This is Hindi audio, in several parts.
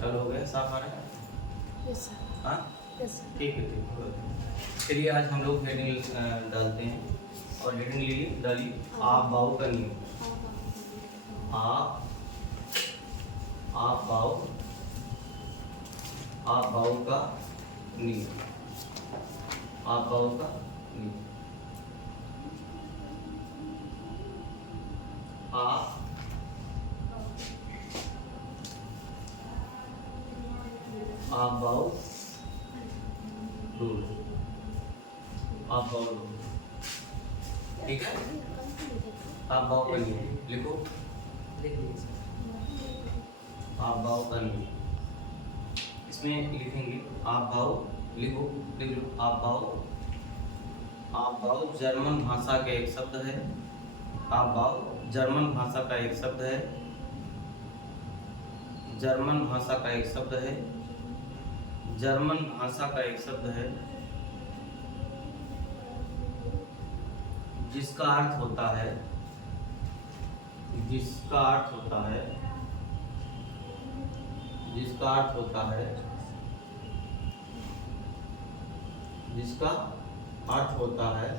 चलो हो गया, साफ आ रहा है? Yes sir. हाँ यस सर। ठीक है ठीक है। चलिए आज हम लोग हेडिंग डालते हैं और हेडिंग लीजिए, डालिए आप बाऊ का नियम। आप बाऊ का नियम। आप बाऊ का नियम। आप बाऊ रूल। आप बाऊ रूल, ठीक है। आप बाऊ का नियम लिखो, लिख लीजिए सर। आप बाऊ का नियम। इसमें लिखेंगे आप बाऊ, लिखो, लिख लो आप बाऊ। आप बाऊ जर्मन भाषा का एक शब्द है। आप बाऊ जर्मन भाषा का एक शब्द है। जर्मन भाषा का एक शब्द है। जर्मन भाषा का एक शब्द है जिसका अर्थ होता है, जिसका अर्थ होता है, जिसका अर्थ होता है, जिसका अर्थ होता है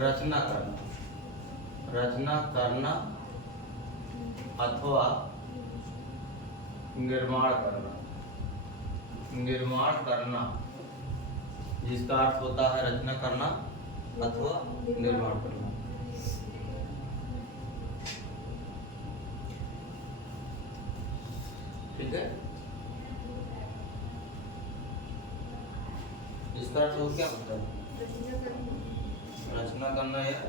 रचना करना, रचना करना अथवा निर्माण करना, निर्माण करना। जिसका अर्थ होता है रचना करना अथवा निर्माण करना। ठीक है, इसका अर्थ वो क्या होता है? रचना करना या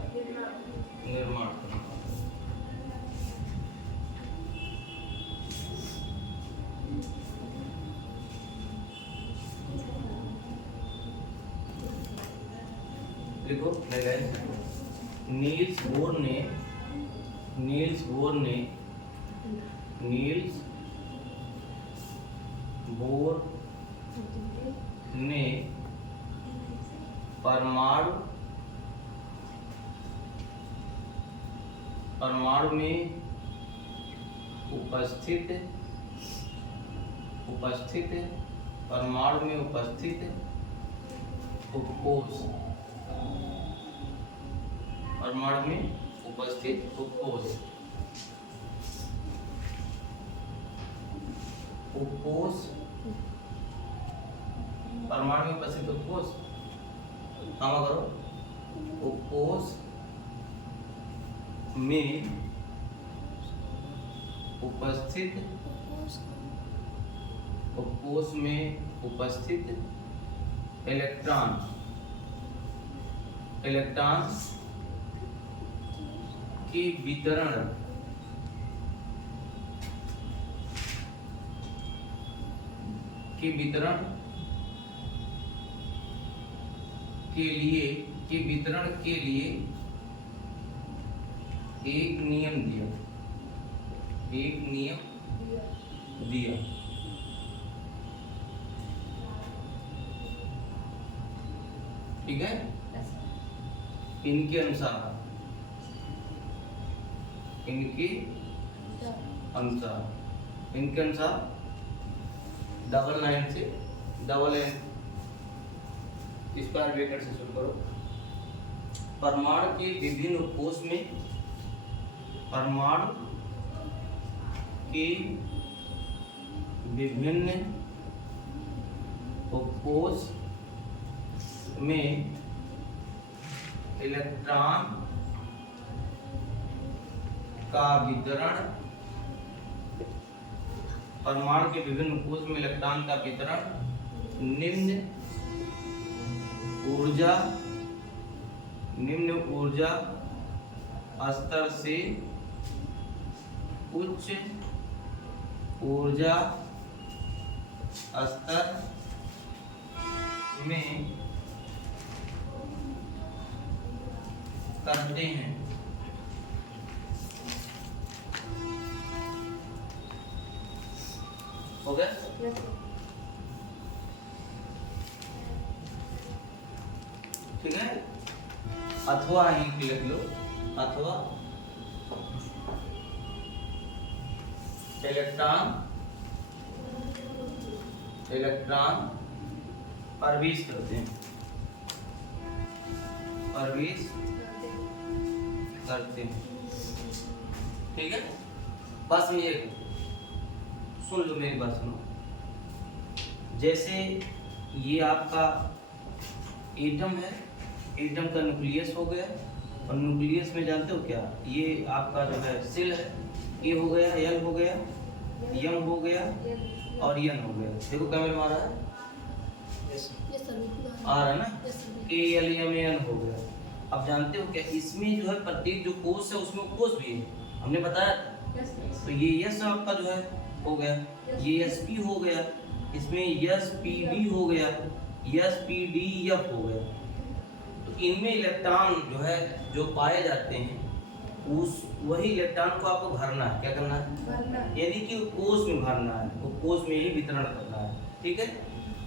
निर्माण करना। देखो नील्स बोर ने परमाणु में उपस्थित परमाणु में उपस्थित उपकोष, परमाणु में उपस्थित उपकोष, परमाणु में उपस्थित उपकोष, हाँ करो, उपकोष में उपस्थित इलेक्ट्रॉन की वितरण के लिए एक नियम दिया। ठीक है, इनके अनुसार डबल लाइन से डबल लाइन स्क्वायर ब्रैकेट से शुरू करो। परमाणु के विभिन्न उपकोष में, परमाणु के विभिन्न उपकोष में इलेक्ट्रॉन का वितरण, परमाणु के विभिन्न उपकोष में इलेक्ट्रॉन का वितरण निम्न ऊर्जा स्तर से उच्च ऊर्जा स्तर में करते हैं। हो गया? ठीक है, अथवा यहीं लिख लो, अथवा इलेक्ट्रॉन इलेक्ट्रॉन प्रवेश करते हैं, प्रवेश करते हैं। ठीक है, बस ये सुन लो, मेरी बात सुनो। जैसे ये आपका एटम है, एटम का न्यूक्लियस हो गया, और न्यूक्लियस में जानते हो क्या, ये आपका जो है सेल है, ए हो गया, एल हो गया, एम हो गया और एन हो गया। देखो कैमरे में आ रहा है, आ रहा है ना, ए एल एम एन हो गया। अब जानते हो क्या, इसमें जो है प्रत्येक जो कोष है उसमें कोष भी है, हमने बताया था। तो ये यस आपका जो है हो गया, ये एस पी हो गया, इसमें एस पी डी हो गया, एस पी डी एफ हो गया। तो इनमें इलेक्ट्रॉन जो है जो पाए जाते हैं, उस वही इलेक्ट्रॉन को आपको भरना है। क्या करना है, यदि कि कोष में भरना है, वो कोष में ही वितरण करना है। ठीक है,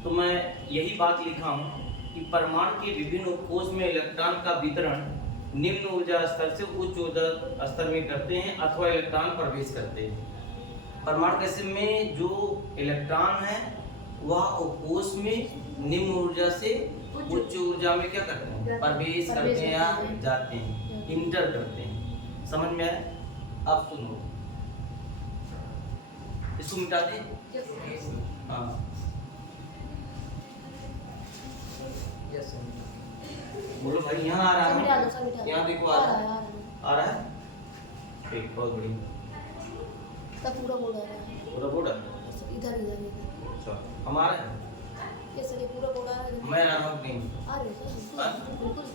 तो मैं यही बात लिखा हूँ कि परमाणु के विभिन्न कोष में इलेक्ट्रॉन का वितरण निम्न ऊर्जा स्तर से उच्च ऊर्जा स्तर में करते हैं अथवा इलेक्ट्रॉन प्रवेश करते हैं। परमाणु कक्ष में जो इलेक्ट्रॉन है वह कोष में निम्न ऊर्जा से उच्च ऊर्जा में क्या करते हैं, प्रवेश करते हैं या जाते हैं, इंटर करते हैं। समझ में आया? अब सुनो, इसको मिटा दें। हाँ, बोलो भाई, यहाँ आ रहा है, यहाँ देखो आ रहा है। ठीक, बहुत बढ़िया। पूरा बोर्ड आ रहा है, पूरा बोर्ड है इधर इधर। अच्छा, हमारा है, ये सर पूरा बोर्ड आ रहा है। मैं आ रहा हूँ नहीं आ रहे हैं बिल्कुल।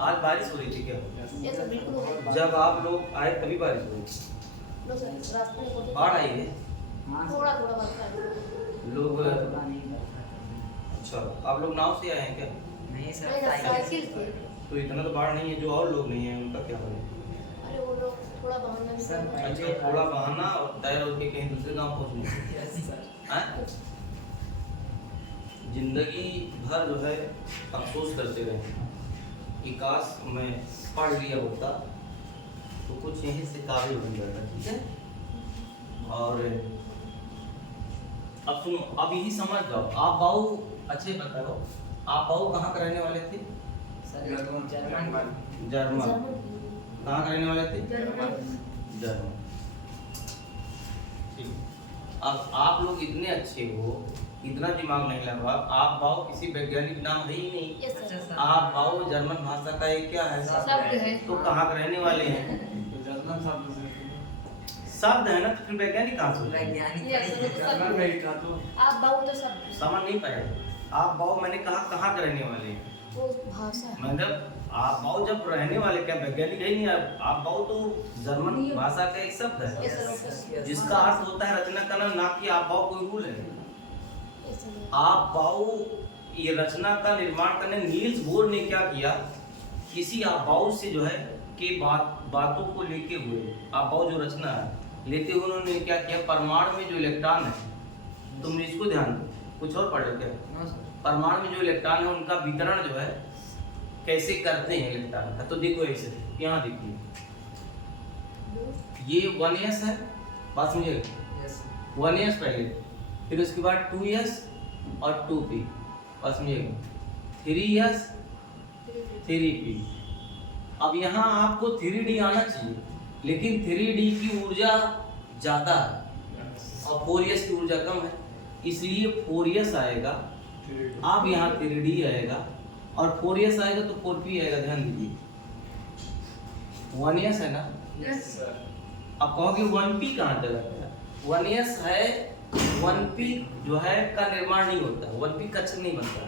आज बारिश हो रही थी क्या? ये सर बिल्कुल। जब आप लोग आए तभी बारिश हुई? लो सर, रास्ते में बाढ़ आई है, थोड़ा थोड़ा बात है लोग। अच्छा, आप लोग नाव से आए हैं क्या? नहीं सर, साइकिल से। तो इतना तो बाढ़ नहीं है, जो और लोग नहीं है उनका क्या हाल है? अरे वो लोग थोड़ा बहाना भी कर रहे हैं। अच्छा, थोड़ा बहाना और तैर होके कहीं दूसरे गांव पहुंचने। Yes sir. हैं? जिंदगी भर जो है अफसोस करते रहे कि काश मैं पढ़ लिया होता तो कुछ यहीं से काबिल बन जाता। ठीक है, और अब सुनो, अब यही समझ जाओ। आप बाऊ, अच्छे बताओ, आप बाऊ कहाँ के रहने वाले थे? जर्मन। कहाँ के रहने वाले थे? जर्मन। ठीक, अब आप लोग इतने अच्छे हो, इतना दिमाग नहीं लगा, आप बाऊ किसी वैज्ञानिक नाम है ही नहीं। Yes sir. आप बाऊ जर्मन भाषा का एक क्या है, शब्द है। तो कहाँ के रहने वाले हैं? शब्द है ना, तो फिर वैज्ञानिक कहाँ से? वैज्ञानिक आप बाबू तो सब समझ नहीं पाए आप बाऊ, मैंने कहा कहाँ के रहने वाले हैं, वो भाषा है। मतलब आप बाऊ जब रहने वाले, क्या वैज्ञानिक है नहीं? आप बाऊ तो जर्मन भाषा का एक शब्द है यस सर। जिसका अर्थ होता है रचना करना, ना कि आप बाऊ कोई रूल है। Yes sir. आप बाऊ ये रचना का निर्माण करने, नील्स बोर ने क्या किया, किसी आप बाऊ से जो है कि बातों को लेके हुए, आप बाऊ जो रचना है लेते हुए उन्होंने क्या किया, परमाणु में जो इलेक्ट्रॉन है, तुम इसको ध्यान दो, कुछ और पढ़ो क्या? परमाणु में जो इलेक्ट्रॉन है उनका वितरण जो है कैसे करते हैं इलेक्ट्रॉन का। तो देखो ऐसे, यहाँ देखिए, ये 1s है, बात समझिए, 1s पहले, फिर उसके बाद 2s और 2p, बात समझिएगा, 3s 3p। अब यहाँ आपको 3d आना चाहिए, लेकिन 3d की ऊर्जा ज़्यादा है और 4s की ऊर्जा कम है, इसलिए 4s आएगा। अब यहाँ 3d आएगा और 4s आएगा तो 4p आएगा। ध्यान दीजिए, 1s है ना, अब कहोगे 1p कहाँ चला गया? 1s है, 1p जो है का निर्माण नहीं होता, 1p कक्षक नहीं बनता,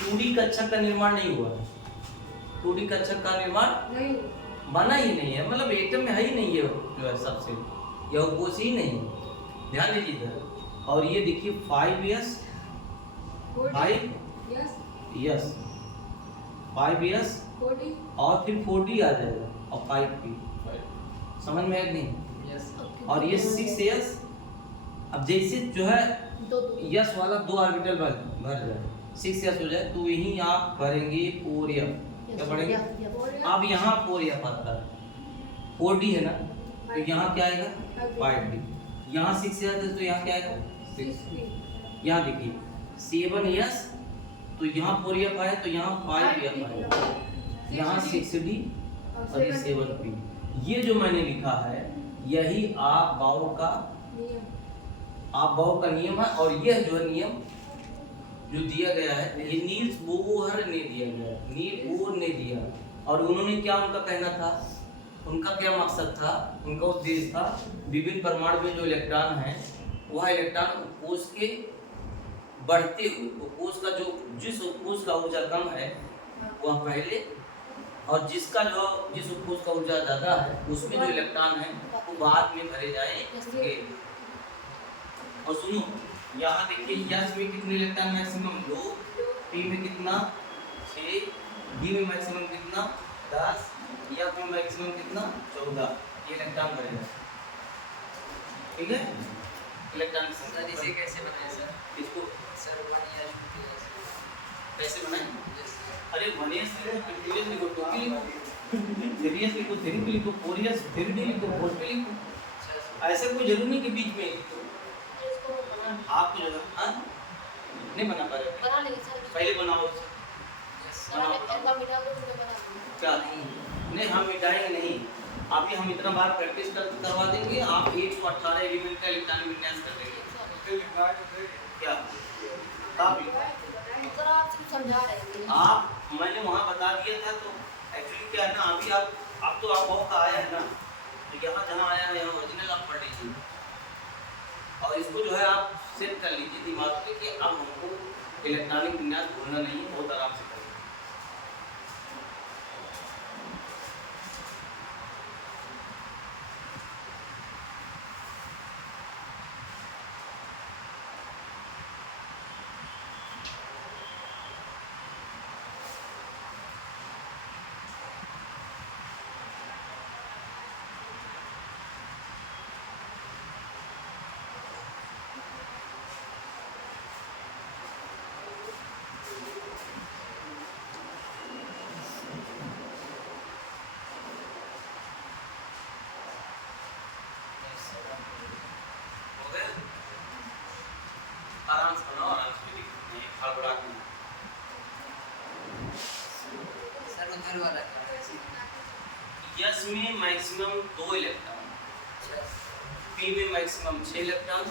2d कक्षक का निर्माण नहीं हुआ, 2d कक्षक का निर्माण नहीं बना ही नहीं है, मतलब एटम में है ही नहीं है जो है सबसे, यह कोश ही नहीं। ध्यान दीजिए इधर, और ये देखिए 5s 5s 5s और फिर 4d आ जाएगा और 5p। समझ में आया कि नहीं? और ये 6s, अब जैसे जो है यस वाला 2 ऑर्बिटल भर जाए, 6s हो जाए, तो यही आप भरेंगे 4f। क्या पढ़ेंगे? अब यहाँ 4f आता है, 4d है ना, तो यहाँ क्या आएगा 5d। यहाँ 6 है तो यहाँ क्या आएगा 6। यहाँ देखिए 7s तो यहाँ 4f आए तो यहाँ 5f आए, यहाँ 6d और ये 7p। ये जो मैंने लिखा है यही आप बाउ का नियम है। और यह जो है नियम जो दिया गया है ये नील्स बोहर ने दिया गया है, नील बोहर ने दिया। और उन्होंने क्या उनका कहना था, उनका क्या मकसद था, उनका उद्देश्य था विभिन्न परमाणु में जो इलेक्ट्रॉन है वह इलेक्ट्रॉन उपकोष के बढ़ते हुए उपकोष का जिस उपकोष का ऊर्जा कम है वह पहले, और जिस उपकोष का ऊर्जा ज्यादा है उसमें जो इलेक्ट्रॉन है वो बाद में भरे जाएंगे। और सुनो यहाँ देखिए यस में कितने इलेक्ट्रॉन मैक्सिमम 2, पी में कितना 6, डी में मैक्सिमम कितना 10, एफ में मैक्सिमम कितना 14। ये इलेक्ट्रॉन भरेगा, ठीक है। इलेक्ट्रॉन सर इसे कैसे बनाए सर? इसको सर 1 या 2 कैसे बनाए? अरे 1s लिखो, लिखो 2p लिखो, 3s लिखो, 3p लिखो, 4s 3d लिखो, 4p लिखो। ऐसे कोई जरूरी नहीं कि बीच में लिखो। आपको जो है नहीं बना पा रहे, बना लेंगे सर। पहले बनाओ। क्या नहीं, हम मिटाएंगे नहीं, अभी हम इतना बार प्रैक्टिस करवा देंगे, आप 118 एलिमेंट का इलेक्ट्रॉनिक विन्यास कर देंगे। क्या आप समझा रहे हैं आप, मैंने वहाँ बता दिया था। तो एक्चुअली क्या है ना, अभी आप तो आप बहुत आया है ना, तो यहाँ जहाँ आया है यहाँ ओरिजिनल आप पढ़ लीजिए और इसको जो है आप सेट कर लीजिए दिमाग में कि अब हमको इलेक्ट्रॉनिक विन्यास भूलना नहीं है, बहुत आराम से करेंगे। आराम से बनाओ, आराम से लिखो, नहीं हड़बड़ा के। सर उधर वाला क्या है? यस में मैक्सिमम 2 इलेक्ट्रॉन, पी में मैक्सिमम 6 इलेक्ट्रॉन,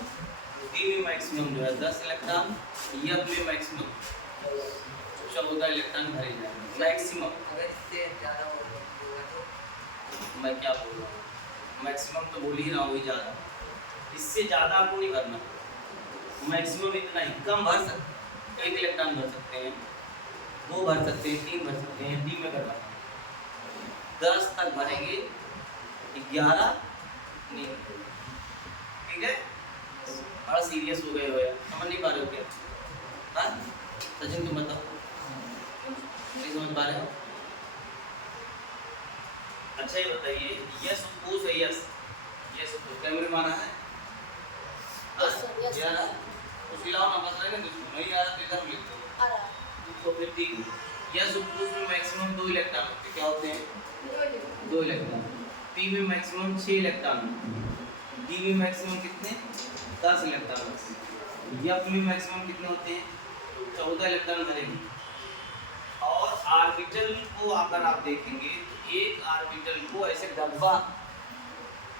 डी में मैक्सिमम जो है 10 इलेक्ट्रॉन, एफ में मैक्सिमम 14 इलेक्ट्रॉन भरे जाएंगे मैक्सिमम। अगर इससे ज़्यादा होगा तो मैं क्या बोल रहा हूँ, मैक्सिमम तो बोल ही रहा हूँ, ज़्यादा, इससे ज़्यादा आपको नहीं करना, मैक्सिमम इतना ही। कम भर सकते 1 इलेक्ट्रॉन भर सकते हैं, 2 भर सकते हैं, 3 भर सकते हैं, डी में करना 10 तक भरेंगे, 11 नहीं, ठीक है। बड़ा सीरियस हो गए हो यार, समझ नहीं पा रहे हो क्या? हाँ सचिन तुम बताओ, नहीं समझ पा रहे हो? अच्छा ये बताइए, यस उपकोष है, यस उपकोष कैमरे माना है? यार उसके अलावा ना बस रहे ना, नहीं आ रहा तो इधर लिख दो, तो फिर ठीक है। यस उपकोष में मैक्सिमम 2 इलेक्ट्रॉन होते हैं, क्या होते हैं 2 इलेक्ट्रॉन, पी में मैक्सिमम 6 इलेक्ट्रॉन, डी में मैक्सिमम कितने 10 इलेक्ट्रॉन, एफ में मैक्सिमम कितने होते हैं 14 इलेक्ट्रॉन भरेंगे। और ऑर्बिटल को अगर आप देखेंगे तो एक ऑर्बिटल को ऐसे डब्बा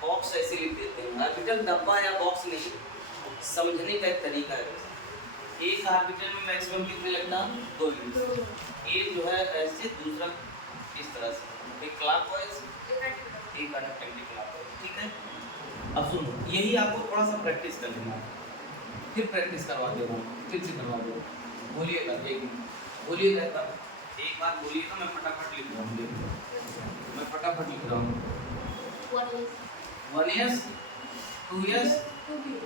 बॉक्स ऐसे लिख देते हैं, ऑर्बिटल डब्बा या बॉक्स नहीं, समझने का एक तरीका है। एक ऑर्बिटल में मैक्सिमम कितने इलेक्ट्रॉन 2 इलेक्ट्रॉन, एक जो है ऐसे, दूसरा इस तरह से, एक क्लॉकवाइज एक एंटी क्लॉकवाइज, ठीक है। अब सुनो, यही आपको थोड़ा सा प्रैक्टिस कर लेना, फिर प्रैक्टिस करवा देगा, फिर से करवा देगा। बोलिएगा एक मिनट, बोलिएगा एक बार बोलिएगा, मैं फटाफट लिख रहा हूँ, मैं फटाफट लिख रहा हूँ। 1s 2s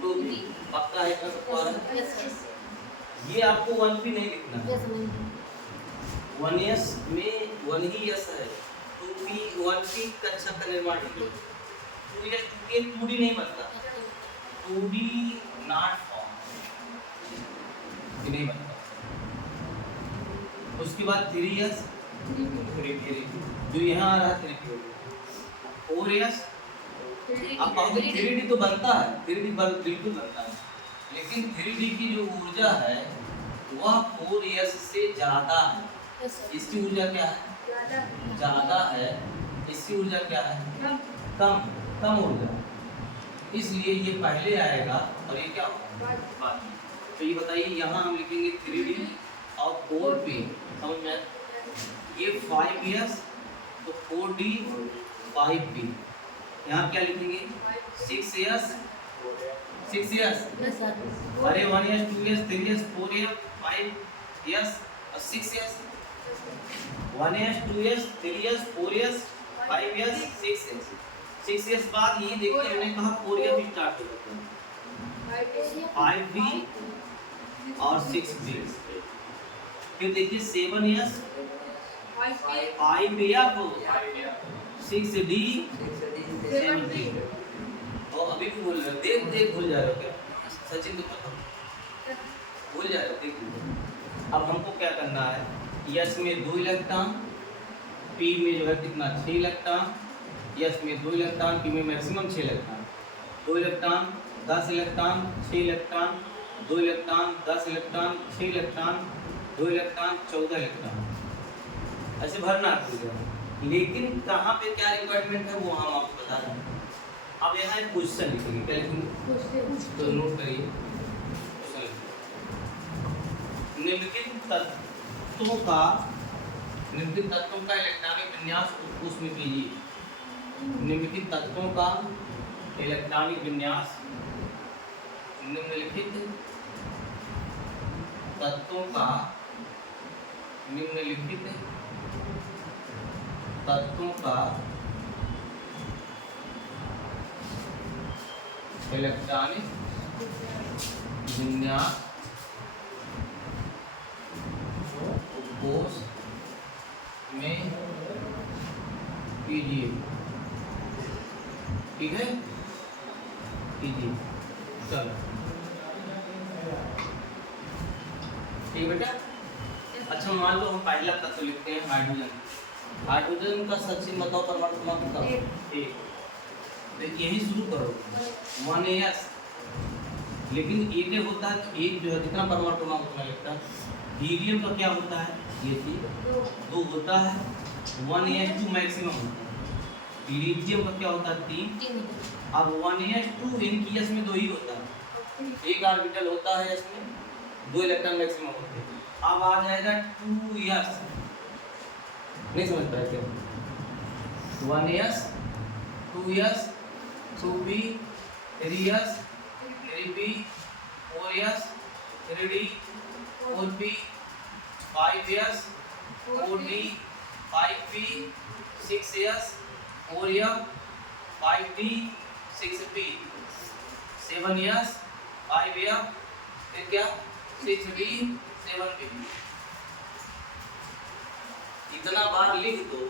2p पक्का है का सबका? ये आपको 1p नहीं लिखना है, 1s में 1 ही यस है, 2p 1p कक्षा का निर्माण नहीं, 2s 2p 2d नहीं बनता, 2d नॉट फॉर्म नहीं बनता। उसके बाद 3s 3p जो यहाँ आ रहा है 3p, 4s आप कहोगे 3D तो बनता है, 3D बिल्कुल बनता है, लेकिन 3D की जो ऊर्जा है वह 4s से ज्यादा है। इसकी ऊर्जा क्या है? ज्यादा है। इसकी ऊर्जा क्या है? कम ऊर्जा। इसलिए ये पहले आएगा और ये क्या होगा? बाद में। तो ये बताइए, यहाँ हम लिखेंगे 3D और 4p, समझ में? ये 5s तो 4D 5p। यहाँ क्या लिखेंगे? 6s 6s, अरे 1s 2s 3s 4s 5s और 6s, 1s 2s 3s 4s 5s 6s। 6s बाद ये देखिए हमने कहा 4s स्टार्ट हो जाता है, 5b और 6b। फिर देखिए 7s 5b आपको 6d 7d। और अभी भी बोल रहे हो, देख भूल जा रहे हो क्या? सचिन तो पता भूल जा रहे हो, देख। अब हमको क्या करना है? यस में 2 इलेक्ट्रॉन, पी में जो है कितना 6 इलेक्ट्रॉन, यस में 2 इलेक्ट्रॉन, पी में maximum 6 electron, 2 electron 10 electron 6 electron, 2 electron 10 electron 6 electron, 2 electron 14 electron, ऐसे भरना है। लेकिन कहाँ पे क्या रिक्वायरमेंट है वो हम आपको बता रहे हैं। अब यहाँ एक क्वेश्चन लिखेंगे, क्या लिखेंगे? तो नोट करिए, निम्नलिखित तत्वों का इलेक्ट्रॉनिक विन्यास उसमें कीजिए। निम्नलिखित तत्वों का इलेक्ट्रॉनिक विन्यास, निम्नलिखित तत्वों का इलेक्ट्रॉनिक विन्यास उपकोष में कीजिए। ठीक है, कीजिए। चलो ठीक बेटा। अच्छा मान लो हम पहला तत्व लिखते हैं हाइड्रोजन। हाइड्रोजन का सचिन बताओ परमाणु क्रमांक बताओ। एक, यही शुरू करो 1s, लेकिन एक होता है, एक जो है कितना परमाणु क्रमांक उतना लिखता है। हीलियम का क्या होता है? ये चीज 2 होता है, 1s2 मैक्सिमम होता है। लिथियम का क्या होता है? 3। अब 1s2 इनकी s में 2 ही होता है, एक ऑर्बिटल होता है इसमें, 2 इलेक्ट्रॉन मैक्सिमम होते हैं। अब आ जाएगा 2s, नहीं समझ पाए क्या? 1s 2s 2p 3s 3p 4s 3d 4p 5s 4d 5p 6s 4f 5d 6p 7s 5f, फिर क्या 6d 7p। इतना बार लिख दो,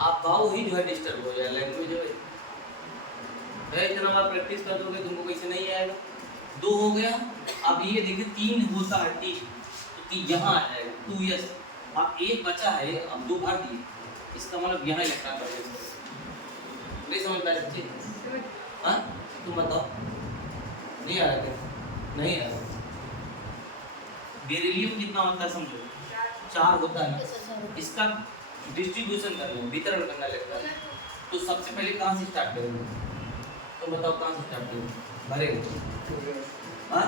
आप भाव ही जो है डिस्टर्ब हो जाए, लैंग्वेज है। इतना बार प्रैक्टिस कर दोगे तुमको कैसे नहीं आएगा। 2 हो गया। अब ये देखिए 3 होता है टी, तो यहाँ आ जाएगा 2s। अब 1 बचा है, अब 2 भर दिए, इसका मतलब यहाँ इलेक्ट्रॉन प्रवेश करेगा। नहीं समझ पाए सच्ची? हाँ तुम बताओ, नहीं आ रहा क्या? नहीं आ रहा। बेरिलियम कितना होता है समझो? 4 होता है। इसका डिस्ट्रीब्यूशन करना, वितरण करना लगता है। तो सबसे पहले कहाँ से स्टार्ट करेंगे? तो बताओ कहाँ से स्टार्ट करेंगे? भरेंगे हाँ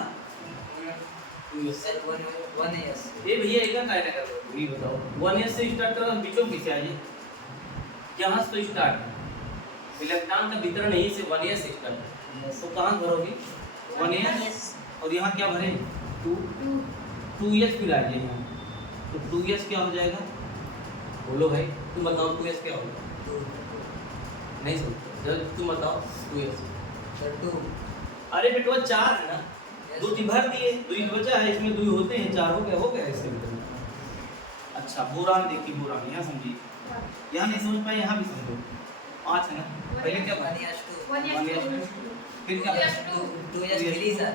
1s। ये भैया एक का है, ये बताओ 1s से स्टार्ट करो, बीचों कैसे आइए? यहाँ से तो स्टार्ट है, इलेक्ट्रॉन का वितरण यहीं से 1s से स्टार्ट है। तो कहाँ भरोगे? 1s, और यहाँ क्या भरे? 2s फिर आ जाए यहाँ, तो 2s क्या हो जाएगा? बोलो भाई, तुम बताओ 2s क्या होगा? नहीं समझ, तुम बताओ 2s। 2। अरे बेटवा 4 है ना, 2 भर दिए, 2 बचा है, इसमें 2 होते हैं, 4 हो गया इससे। अच्छा बोरान देखिए, बोरान यहाँ समझिए, यहाँ नहीं समझ पाए, यहाँ भी समझो। 5 है ना, पहले क्या बना? 1s2, फिर क्या? 2s 3 sir.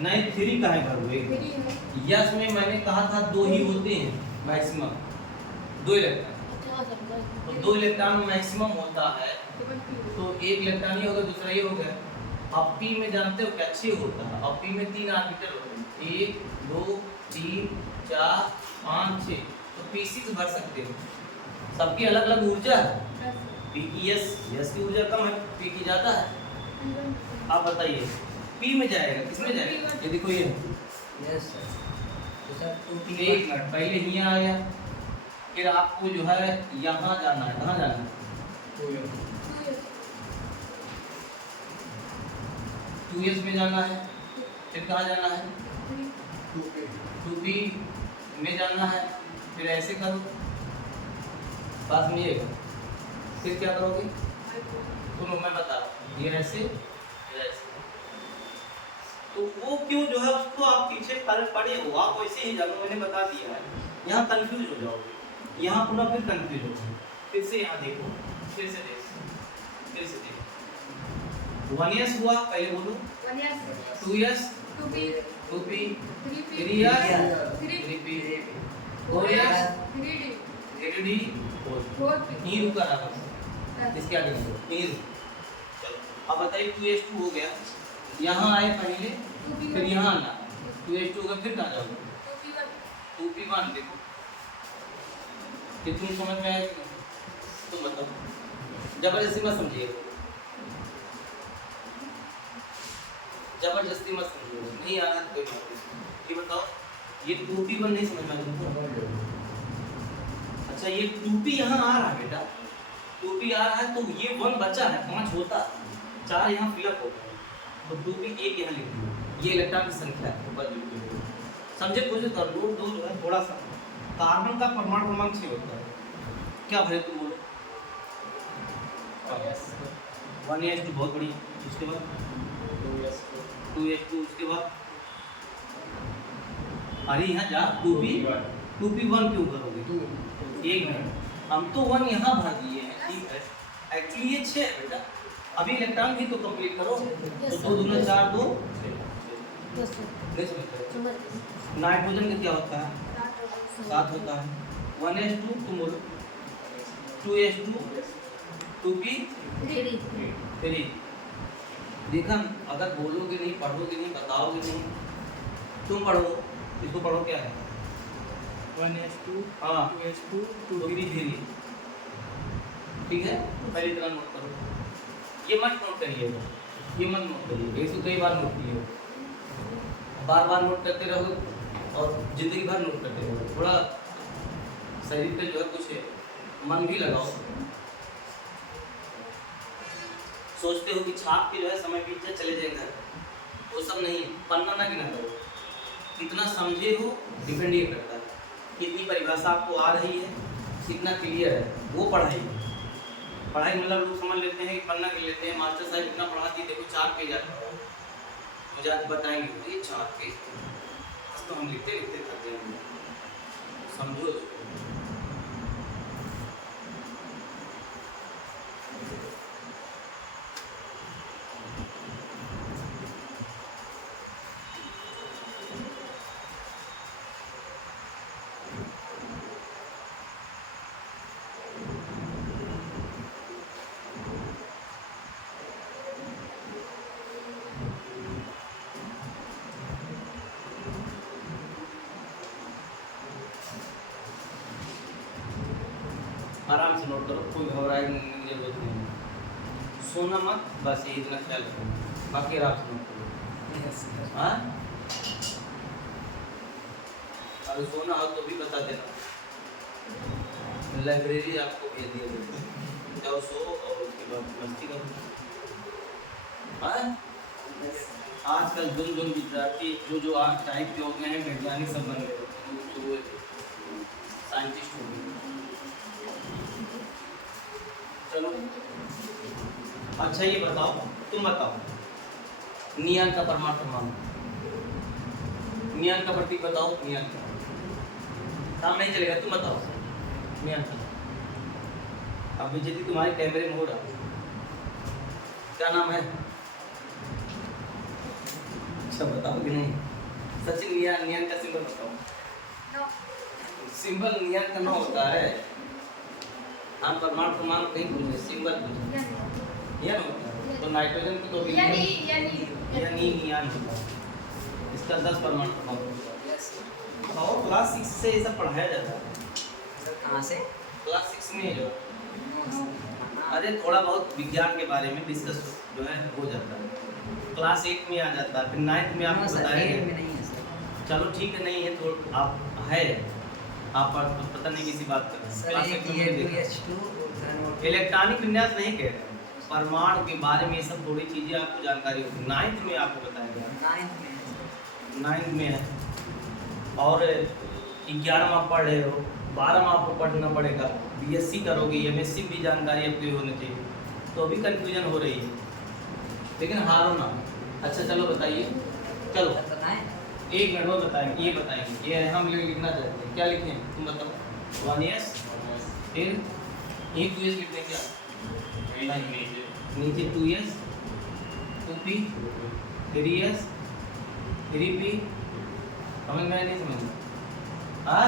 नहीं 3 का है भर हुए। यस में मैंने कहा था 2 ही होते हैं मैक्सिमम, 2 इलेक्ट्रॉन। तो 2 इलेक्ट्रॉन मैक्सिमम होता है, तो एक इलेक्ट्रॉन ही होगा, दूसरा ये हो गया। अब p में जानते हो क्या 6 होता है, और p में 3 ऑर्बिटल होते हैं, 1 2 3 4 5 6, तो p6 भर सकते हो। सबकी अलग अलग ऊर्जा है, p की यस की ऊर्जा कम है, p की ज़्यादा है। आप बताइए p में जाएगा, किसमें जाएगा? ये देखो ये यस सर। तो सर 2p एक मिनट पहले यहाँ आया, फिर आपको जो है यहाँ जाना है, कहाँ जाना है? 2s में जाना है, फिर कहाँ जाना है? 2p में जाना है, फिर ऐसे करो, पास में ये करो, फिर क्या करोगे? सुनो मैं बता रहा हूँ, ये ऐसे फिर ऐसे। तो वो क्यों जो है उसको आप पीछे पड़े हो, आप वैसे ही जानो, मैंने बता दिया है। यहाँ कंफ्यूज हो जाओगे, यहाँ पूरा फिर कंफ्यूज हो जाओगे। फिर से यहाँ देखो, फिर से देखो, 1s हुआ, पहले बोलो 2s 2p 3s 3p 4s 3d 4 ही रुका रहा बस, इसके आगे नहीं रुक। चलो अब बताइए 2s2 हो गया, यहाँ आए पहले, फिर यहाँ आना, 2s2 होगा, फिर कहाँ जाओगे? 2p1 देखो कि तुम समझ में आए, तुम बताओ, जबरदस्ती मत समझिए, जबरदस्ती मत समझिए, नहीं आ रहा तो कोई बात नहीं। ये बताओ, ये 2p1 नहीं समझ में आया तुमको? अच्छा ये 2p यहाँ आ रहा है बेटा, 2p आ रहा है, तो ये 1 बचा है, 5 होता, 4 यहाँ फिलअप होता है, तो 2p 1 यहाँ लिख दो, ये इलेक्ट्रॉन की संख्या है ऊपर लिख दो। समझे? कुछ कर लो, दो जो है थोड़ा सा, कार्बन का परमाणु क्रमांक 6 होता है, क्या भरे तुम बोलो? 1s2 बहुत बढ़िया, उसके बाद 2s2, उसके बाद अरे यहाँ जा 2p1 क्यों करोगे? एक मिनट, हम तो 1 यहाँ भर दिए हैं, ठीक है, एक्चुअली ये 6 है बेटा, अभी इलेक्ट्रॉन भी तो कंप्लीट करो, तो 2 दूना 4 2 नाइट्रोजन का क्या होता है? 7 होता है। 1s2 तुम बोलो, 2s2 2p3। देखा, अगर बोलोगे नहीं, पढ़ोगे नहीं, बताओगे नहीं, तुम पढ़ो, इसको पढ़ो क्या है? 1s2 हाँ 2s2 2p3, ठीक है, पहले इतना नोट करो, ये मत नोट करिएगा, ये मत नोट करिएगा, इसको कई बार नोट कीजिए, बार बार नोट करते रहो और जिंदगी भर नोट करते रहो, थोड़ा शरीर पे जो है कुछ मन भी लगाओ। सोचते हो कि छाप के जो है समय बीत जाए चले जाए घर, वो सब नहीं, पन्ना ना गिना करो, कितना समझे हो डिपेंड ये करता है, कितनी परिभाषा आपको आ रही है, कितना क्लियर है वो पढ़ाई। पढ़ाई मतलब लोग समझ लेते हैं कि पन्ना गिन लेते हैं, मास्टर साहब इतना पढ़ा दी, देखो 4 पेज आता है, मुझे आज बताएंगे ये 4 पेज, तो हम लिखते लिखते थक जाएंगे, समझो। आराम से नोट करो, कोई घबराए की जरूरत नहीं है, सोना मत, बस ये इतना ख्याल रखो, बाकी आराम से नोट करो। हाँ, अगर सोना हो तो भी बता देना, लाइब्रेरी आपको भेज दिया जाएगा, जाओ सो और उसके बाद मस्ती करो। हाँ, आजकल जो विद्यार्थी जो आज टाइप के हो गए हैं, वैज्ञानिक सब बन गए, जो साइंटिस्ट हो गए। चलो अच्छा ये बताओ, तुम बताओ नियॉन का परमाणु क्रमांक, नियॉन का प्रतीक बताओ, नियॉन का काम नहीं चलेगा, तुम बताओ नियॉन का। अब बेइज्जती तुम्हारे कैमरे में हो रहा, क्या नाम है? अच्छा बताओ कि नहीं? सचिन नियॉन का सिंबल बताओ। सिंबल नियॉन का ना होता है, हम परमाणु क्रमांक कहीं पूछे सिंबल पूछे ये ना होता है। तो नाइट्रोजन की तो या नहीं होता इसका 10 परमाणु क्रमांक होता यस है। और क्लास 6 से ये सब पढ़ाया जाता है। सर कहाँ से क्लास 6 में जो हाँ अरे थोड़ा बहुत विज्ञान के बारे में डिस्कस जो है हो जाता है। क्लास 8 में आ जाता है, फिर 9th में आपको सर बताएंगे। में नहीं है सर चलो ठीक है, नहीं है तो आप है आप पता नहीं किसी बात कर सर क्लास एक 8 में ये नहीं देखा। 2H2 इलेक्ट्रॉनिक विन्यास नहीं कह रहे, परमाणु के बारे में ये सब थोड़ी चीजें आपको जानकारी होगी। 9th में आपको बताया गया, 9th में है 9th में है। और 11वां पढ़ रहे हो, 12वां आपको पढ़ना पड़ेगा। बीएससी करोगे, एमएससी भी जानकारी आपकी होनी चाहिए, तो अभी कंफ्यूजन हो रही है, लेकिन हारो ना। अच्छा चलो बताइए, चलो सर बताएं 1 मिनट में बताएंगे, ये बताएंगे, ये हम लिखना चाहते हैं, क्या लिखें तुम बताओ। 1s फिर ये 2s लिख दें क्या? नीचे 2s 2p 3s 3p, समझ में आया नहीं समझ में? हाँ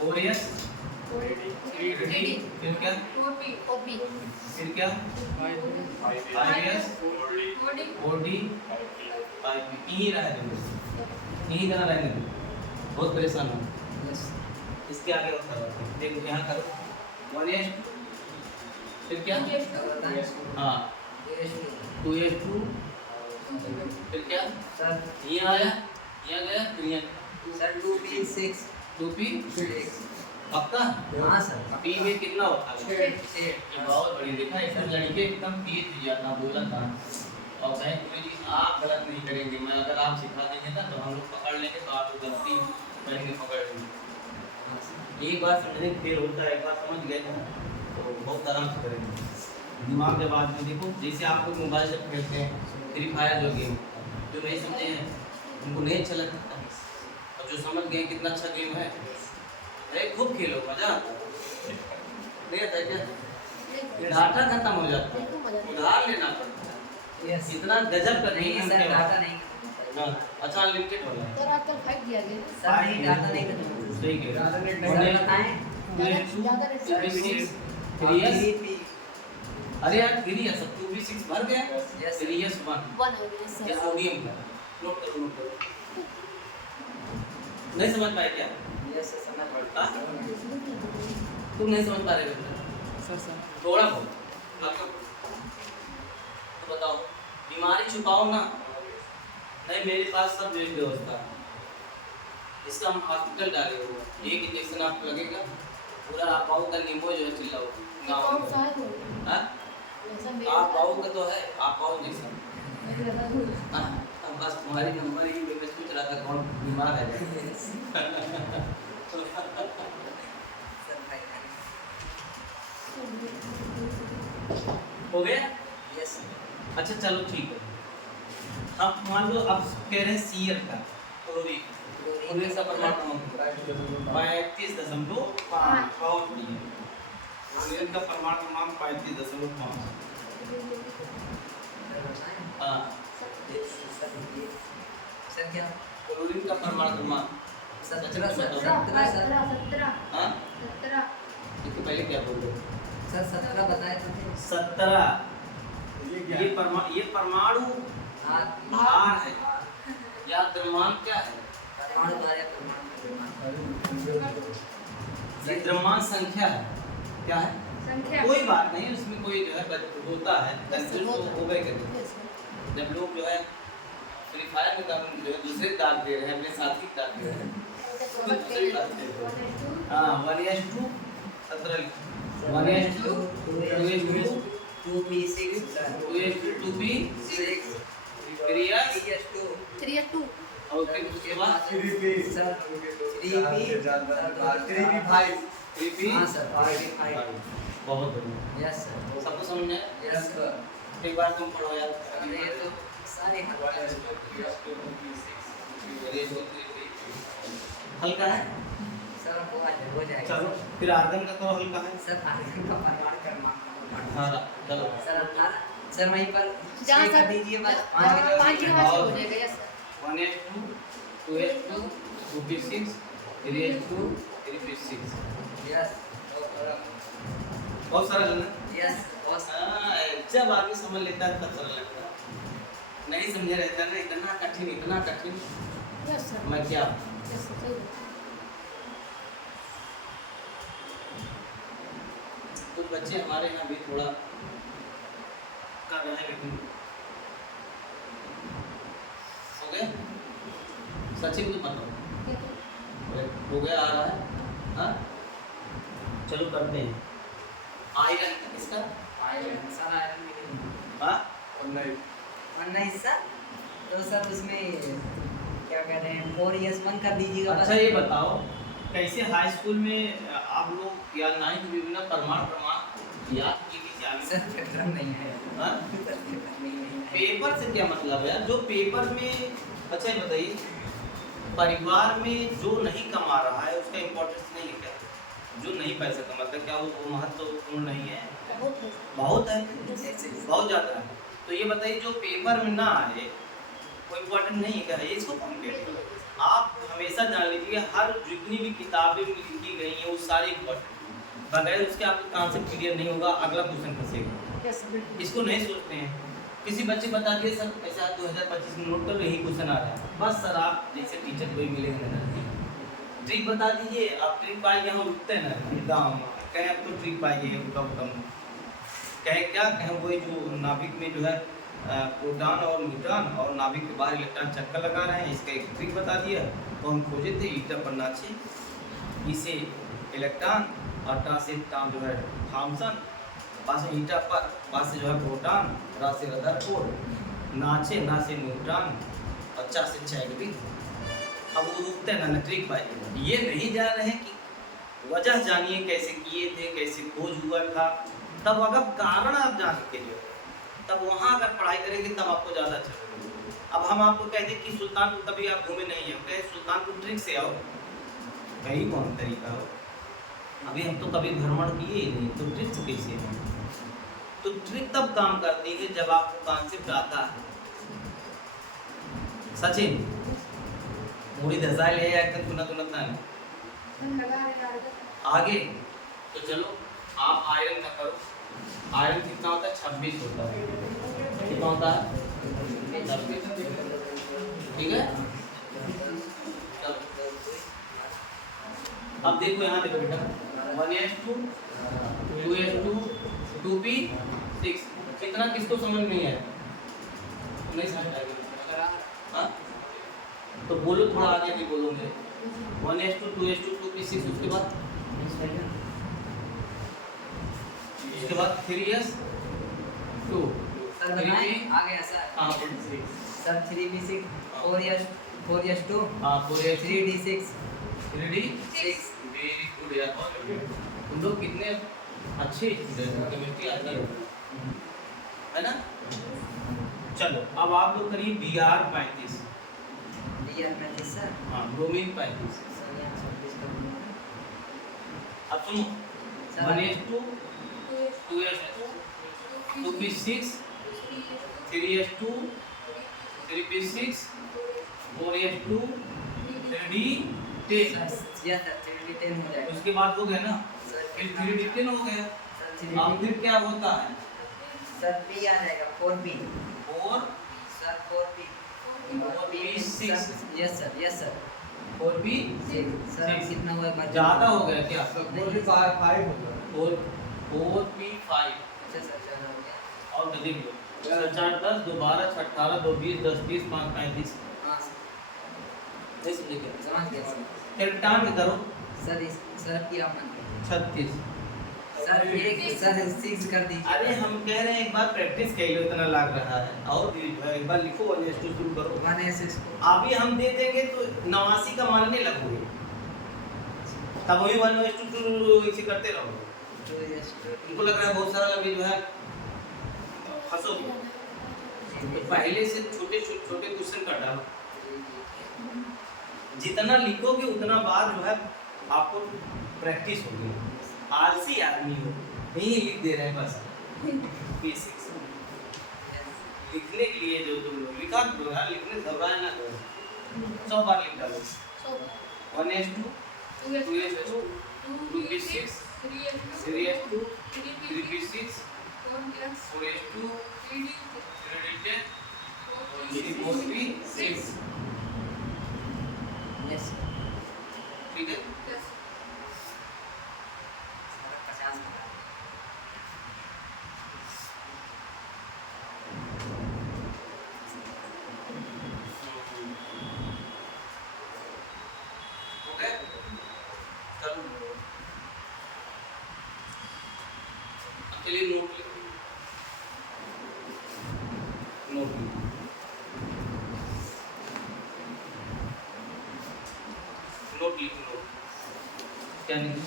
4s फिर क्या? फिर क्या? 5s 4d 5p, यही रहा है, यही करना रहने दो, बहुत परेशान हो। यस इसके आगे और करो, देखो यहाँ करो 1s फिर क्या? सर बताएं हाँ 2s2 फिर क्या? सर ये आया, यहाँ गया, फिर यहाँ सर 2p6 2p 6 पक्का? हाँ सर p में कितना होता है? 6 ये बहुत बढ़िया, देखा एकदम लड़के एकदम तेज दिया ना, बोला था। और कहीं कोई चीज आप गलत नहीं करेंगे, मैं अगर आप सिखा देंगे ना तो हम लोग पकड़ लेंगे, तो आप गलती करेंगे पकड़ लेंगे। एक बार समझने फेल होता है, एक बार समझ गए ना तो बहुत आराम से करेंगे। दिमाग के बाद में देखो, जैसे आप लोग मोबाइल जब खेलते हैं फ्री फायर जो गेम, जो नहीं समझे हैं उनको नहीं अच्छा लगता, और जो समझ गए कितना अच्छा गेम है, अरे खूब खेलो, मजा आता है। नहीं आता है क्या? डाटा खत्म हो जाता है, उधार लेना पड़ता है, यस इतना गजब का नहीं गेम सर है। डाटा नहीं हाँ, अच्छा अनलिमिटेड वाला है। सर नहीं डाटा नहीं खत्म सही कह रहे सर हो। बताएं 2s2 3s अरे यार 3s 2p6 भर गया, Yes. 3s1 या सोडियम का नोट करो। नहीं समझ पाए क्या? यस सर समझ हाँ? तुम नहीं समझ पा रहे हो सर थोड़ा बहुत मतलब, तो बताओ बीमारी छुपाओ ना, नहीं मेरे पास सब व्यवस्था है। इसका हम हॉस्पिटल डाले हो, एक इंजेक्शन आपको लगेगा, पूरा आप बाहू का नींबू जो है चिल्लाओ गाँव में। हाँ? आप बाहू का तो है, आप बाहू इंजेक्शन। हाँ, अब बस तुम्हारी नंबर ही मैं पूछ रहा था कौन बीमार है। सर भाई हो गया? यस अच्छा चलो ठीक है। अब मान लो अब कह रहे हैं सीयर का क्लोरीन, क्लोरीन का परमाणु क्रमांक 35.5 बहुत बढ़िया। क्लोरीन का परमाणु क्रमांक 35.5। हाँ सर क्या क्लोरीन का परमाणु क्रमांक 17 सर हाँ इसके पहले क्या बोल रहे हो? सर 17 बताए थे 17। ये परमाणु भार है या द्रव्यमान क्या है? परमाणु भार या परमाणु ये द्रव्यमान संख्या है, क्या है? कोई बात नहीं, उसमें कोई जो है होता है कंफ्यूज तो हो गए करते। जब लोग जो है फ्री फायर में जो है दूसरे दाग दे रहे हैं, अपने साथी दाग दे रहे हैं, दूसरे दाग दे रहे हैं। हाँ 1s2 17 1s2 2s2 2p6 sir 2s2 2p6 3s और फिर उसके बाद सर 3p हाँ सर 5 बहुत बढ़िया, यस सर सबको समझ में आया? यस सर एक बार तुम पढ़ो यार। अरे ये तो सारे हल्का है, सर आपको आज हो जाएगा चलो फिर आर्गन का करो, हल्का है। सर आर्गन का परमाणु क्रमांक हाँ चलो सर अपना सर वहीं पर जहाँ कर सर दीजिए बस 5 के बाद हो जाएगा। Yes 1s2 2s2 2p6 3s2 3p6 yes बहुत सरल है ना? Yes boss. जब आगे समझ लेता है तब सरल लगता है, नहीं समझे रहता है ना इतना कठिन यस सर। मैं क्या। यस सर, सही बात। कुछ बच्चे हमारे यहाँ भी थोड़ा कर रहे हैं लेकिन हो गया। सचिन कुछ बताओ, हो गया आ रहा है हाँ? चलो करते हैं। आयरन किसका? आयरन सर, आयरन भी हाँ वरना हिस्सा तो सर उसमें क्या कह रहे हैं 4 years 1 कर दीजिएगा। अच्छा ये बताओ कैसे हाई स्कूल में आप लोग या 9th में प्रमाण याद की थी सर पेपर नहीं है। हाँ? सर पेपर नहीं है। पेपर से क्या मतलब है यार, जो पेपर में। अच्छा ये बताइए परिवार में जो नहीं कमा रहा है उसका इम्पोर्टेंस नहीं है क्या? जो नहीं पैसा कमाता क्या वो महत्वपूर्ण नहीं है? बहुत है। बहुत है, ऐसे बहुत ज़्यादा है। तो ये बताइए जो पेपर में ना आए वो इम्पोर्टेंट नहीं है क्या? ये इसको कौन कहते हैं? आप हमेशा जान लीजिए हर जितनी भी किताबें में लिखी गई हैं वो सारी इम्पोर्टेंट, बगैर उसके आपको कॉन्सेप्ट क्लियर नहीं होगा, अगला क्वेश्चन फंसेगा। यस सर, बिल्कुल। इसको नहीं सोचते हैं। किसी बच्चे बता दिए सर ऐसा 2025 में नोट कर यही क्वेश्चन आ रहा है, बस सर आप जैसे टीचर कोई मिलेंगे ना ट्रिक बता दीजिए। आप ट्रिक पाइए, हम रुकते हैं ना गाँव कहें अब तो ट्रिक पाइए कम कहें क्या कहें वही जो नाभिक में जो है प्रोटॉन और न्यूट्रॉन और नाभिक के बाहर इलेक्ट्रॉन चक्कर लगा रहे हैं, इसका एक ट्रिक बता दिया। तो हम खोजे थे ईटा पन्नाची, इसे इलेक्ट्रॉन और टा से टाम जो है थॉमसन, पास से ईटा पर, पास से जो है प्रोटॉन, रा से रदरफोर्ड, नाचे ना से न्यूट्रॉन और चा से चैडविक। अब वो रुकते हैं ना ट्रिक भाई, ये नहीं जा रहे हैं कि वजह जानिए कैसे किए थे, कैसे खोज हुआ था, तब अगर कारण आप जान के जो तब वहाँ अगर पढ़ाई करेंगे तब आपको ज़्यादा अच्छा लगेगा। अब हम आपको कह दें कि सुल्तानपुर कभी आप घूमे नहीं हैं, कहे सुल्तानपुर ट्रिक से आओ, कहीं कौन तरीका हो, अभी हम तो कभी भ्रमण किए ही नहीं, तो ट्रिक से कैसे हैं? तो ट्रिक तब काम करती है जब आपको कॉन्सेप्ट आता है। सचिन मुड़ी धसा ले एकदम तुनत ना हम लगा रहे हैं। आगे तो चलो आप आयरन का करो। आयरन कितना होता है? 26 होता है। कितना होता है? 26। ठीक है। अब देखो यहाँ देखो बेटा 1s2 2s2 2p6 कितना किसको समझ नहीं है? नहीं समझ आएगा हाँ? तो बोलो थोड़ा आगे भी बोलोगे 1s2 2s2 2p6 उसके बाद 3s2 सर बताएं आ गया सर। हाँ सर 3b6 4 years 2 हाँ 4s 3d6 3d6 very good यार, तुम लोग कितने अच्छे स्टूडेंट हो, केमिस्ट्री आती है ना? चलो अब आप लोग करिए Br35। Br35 sir. हाँ ब्रोमीन 35। सर यहाँ 26 कर दूँगा। अब सुनो 1s2 2s2 2p6 3s2 3p6 4s2 3d10। Yes sir 3d10 हो जाएगा। उसके बाद हो गया ना, सर फिर 3d10 हो गया। सर अब 3d10 फिर क्या होता है? सर p आ जाएगा 4p। और sir 4p 4p6 yes sir 4p6 sir कितना हुआ एक बार ज़्यादा हो गया क्या? 4p5 होगा। 4p5 अच्छा सर ज़्यादा हो गया। और देख लो 4 10 2 12 6 18 2 20 10 30 5 35 हाँ नहीं समझे क्या? समझ गया सर। फिर टाइम करो सर इस सर की आप 36। सर एक सर 6 कर दीजिए। अरे हम कह रहे हैं एक बार प्रैक्टिस कर लो, इतना लग रहा है और भी जो है एक बार लिखो और ये शुरू करो। 1s को अभी हम दे देंगे तो 89 का मानने लगोगे, तब वही 1:2 इसे करते रहोगे। 2s उनको लग रहा है बहुत सारा अभी जो है फंसोगे, तो पहले से छोटे छोटे क्वेश्चन कर डालो, जितना लिखोगे उतना बाद जो है आपको प्रैक्टिस होगी। आलसी आदमी हो नहीं लिख दे रहे हैं बस बेसिक्स लिखने के लिए जो तुम लोग लिखा दो यार, लिखने घबराए ना करो, 100 बार लिख डालो 1s2 2s2 2p6 3s2 3p6 4s2 3d10 4p6 yes ठीक है। 50 हो गया चलो अकेले नोट लिखो नोट लिखो नोट लिखो नोट क्या लिखो